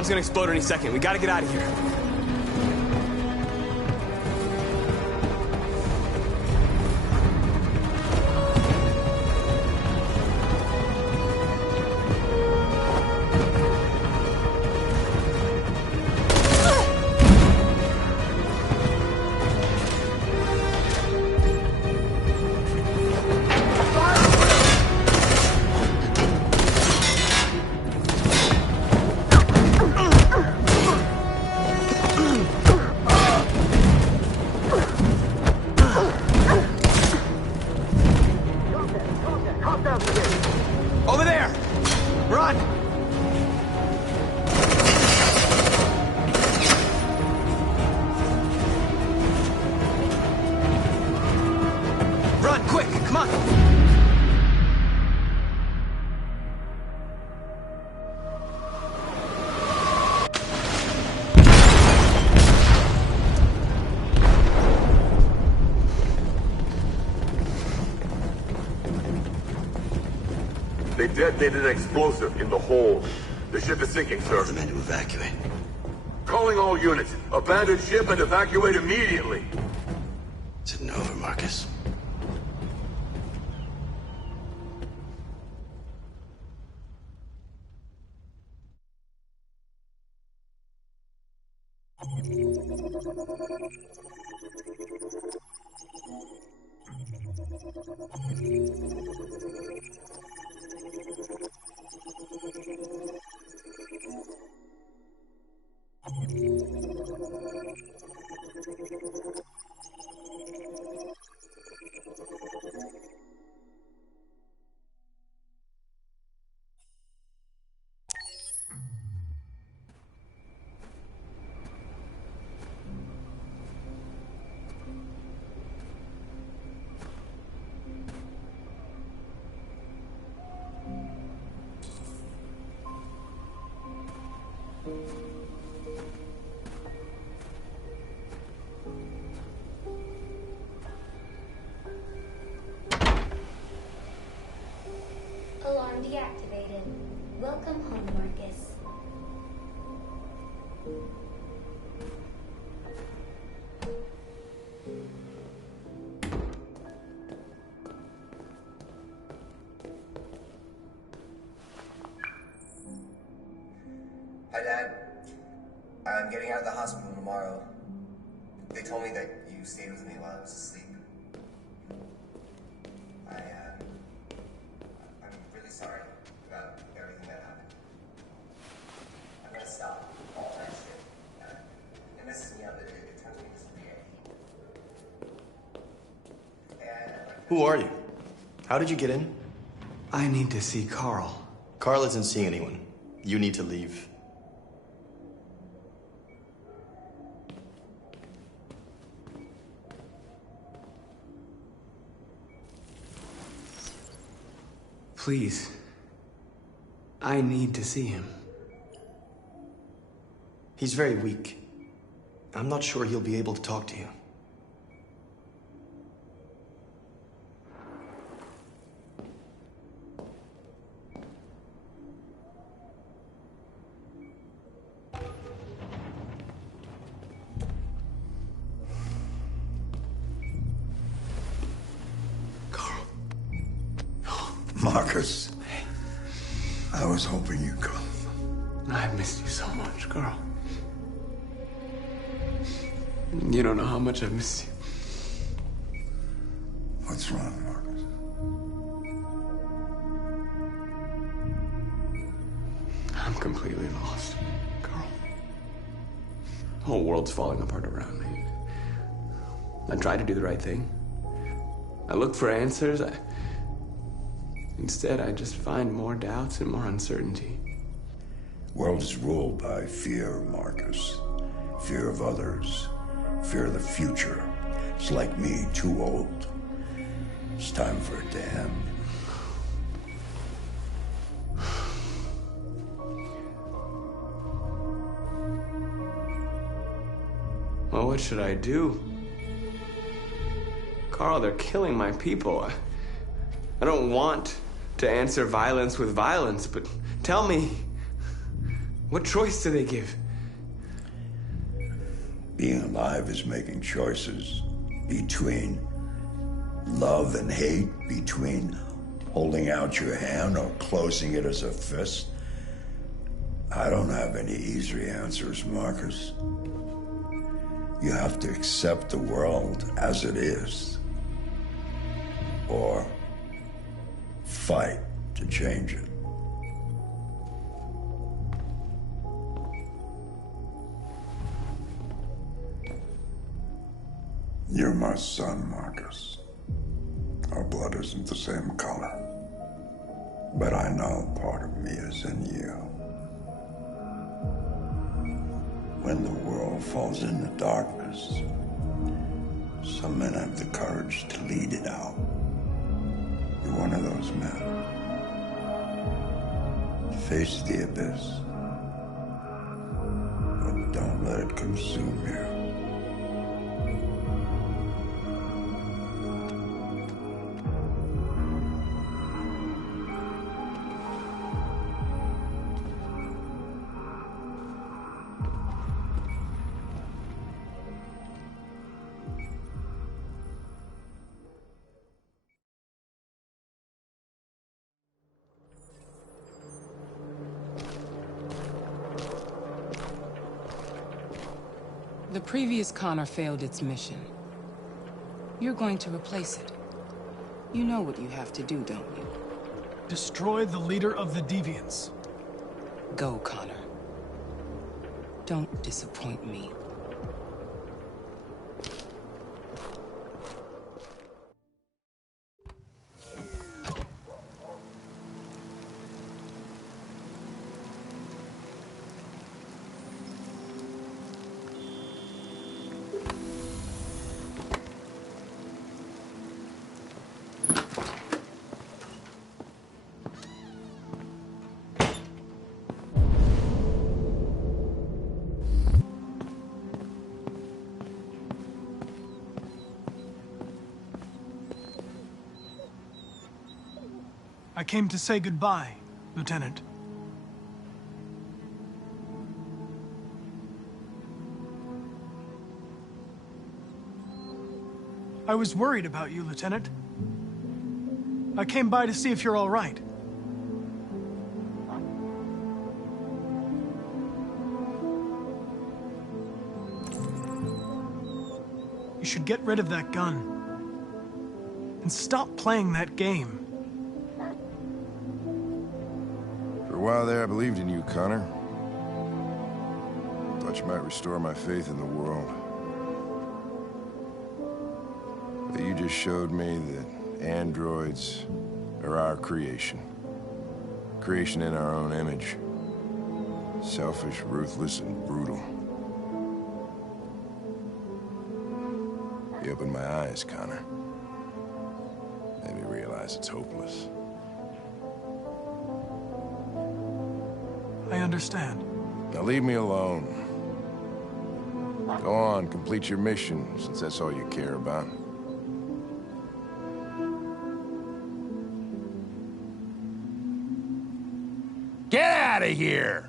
bomb's gonna explode any second. We gotta get out of here. Over there! Run! Run, quick! Come on! They detonated an explosive in the hold. The ship is sinking, sir. The men to evacuate. Calling all units. Abandon ship and evacuate immediately. Is it over, Marcus? Alarm deactivated. Welcome home, Marcus. Hi, Dad. I'm getting out of the hospital tomorrow. They told me that you stayed with me while I was asleep. I'm really sorry about everything that happened. I'm gonna stop all that shit. It messes me up. It turns me into something. Who are you? How did you get in? I need to see Carl. Carl isn't seeing anyone. You need to leave. Please. I need to see him. He's very weak. I'm not sure he'll be able to talk to you. Marcus, I was hoping you'd come. I've missed you so much, Carl. You don't know how much I've missed you. What's wrong, Marcus? I'm completely lost, Carl. The whole world's falling apart around me. I try to do the right thing. I look for answers. Instead, I just find more doubts and more uncertainty. World is ruled by fear, Marcus. Fear of others. Fear of the future. It's like me, too old. It's time for a dam. Well, what should I do? Carl, they're killing my people. I don't want to answer violence with violence, but tell me, What choice do they give? Being alive is making choices between love and hate, between holding out your hand or closing it as a fist. I don't have any easy answers, Marcus. You have to accept the world as it is, or fight to change it. You're my son, Marcus. Our blood isn't the same color, but I know part of me is in you. When the world falls into darkness, some men have the courage to lead it out. You're one of those men. Face the abyss, but don't let it consume you. The previous Connor failed its mission. You're going to replace it. You know what you have to do, don't you? Destroy the leader of the Deviants. Go, Connor. Don't disappoint me. I came to say goodbye, Lieutenant. I was worried about you, Lieutenant. I came by to see if you're all right. You should get rid of that gun. And stop playing that game. For a while there, I believed in you, Connor. Thought you might restore my faith in the world. But you just showed me that androids are our creation. Creation in our own image. Selfish, ruthless, and brutal. You opened my eyes, Connor. Made me realize it's hopeless. I understand. Now leave me alone. Go on, complete your mission, since that's all you care about. Get out of here!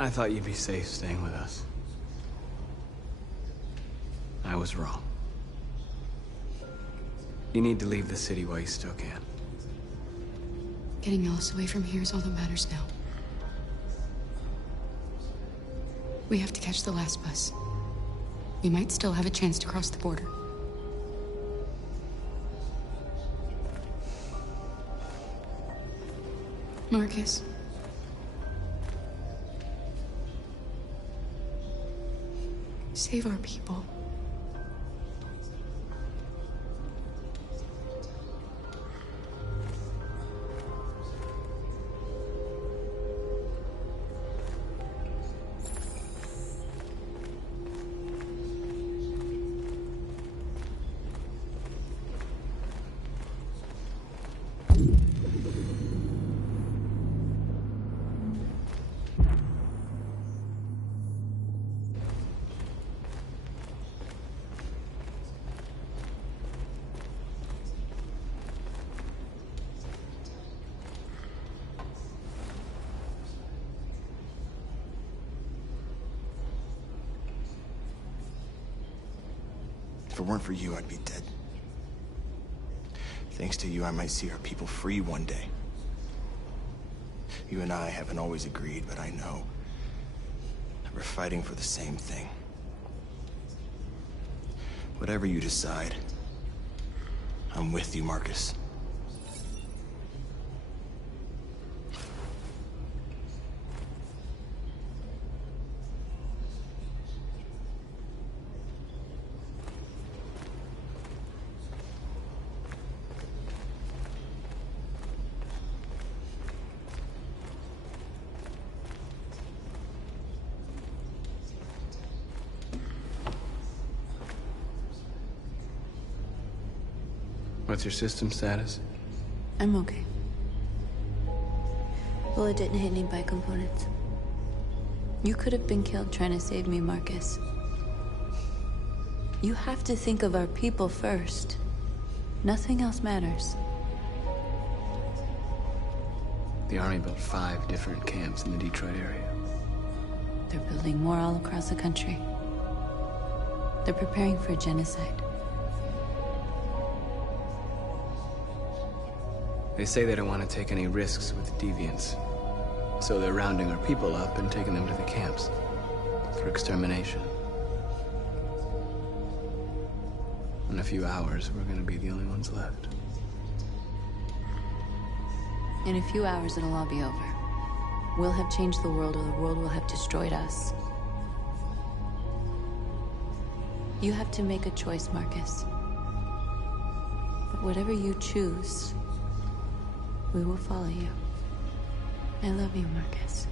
I thought you'd be safe staying with us. I was wrong. You need to leave the city while you still can. Getting Alice away from here is all that matters now. We have to catch the last bus. We might still have a chance to cross the border. Marcus. Save our people. If it weren't for you, I'd be dead. Thanks to you, I might see our people free one day. You and I haven't always agreed, but I know that we're fighting for the same thing. Whatever you decide, I'm with you, Marcus. What's your system status? I'm okay. Bullet didn't hit any bike components. You could have been killed trying to save me, Marcus. You have to think of our people first. Nothing else matters. The Army built 5 different camps in the Detroit area. They're building more all across the country. They're preparing for a genocide. They say they don't want to take any risks with deviants. So they're rounding our people up and taking them to the camps for extermination. In a few hours, we're gonna be the only ones left. In a few hours, it'll all be over. We'll have changed the world, or the world will have destroyed us. You have to make a choice, Marcus. But whatever you choose, we will follow you. I love you, Marcus.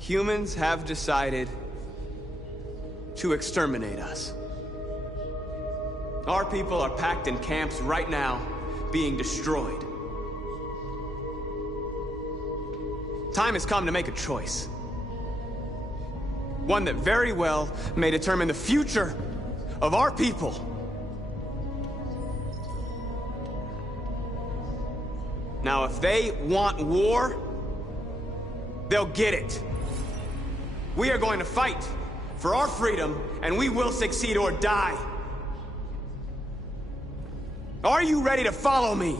Humans have decided to exterminate us. Our people are packed in camps right now, being destroyed. Time has come to make a choice. One that very well may determine the future of our people. Now, if they want war, they'll get it. We are going to fight for our freedom, and we will succeed or die. Are you ready to follow me?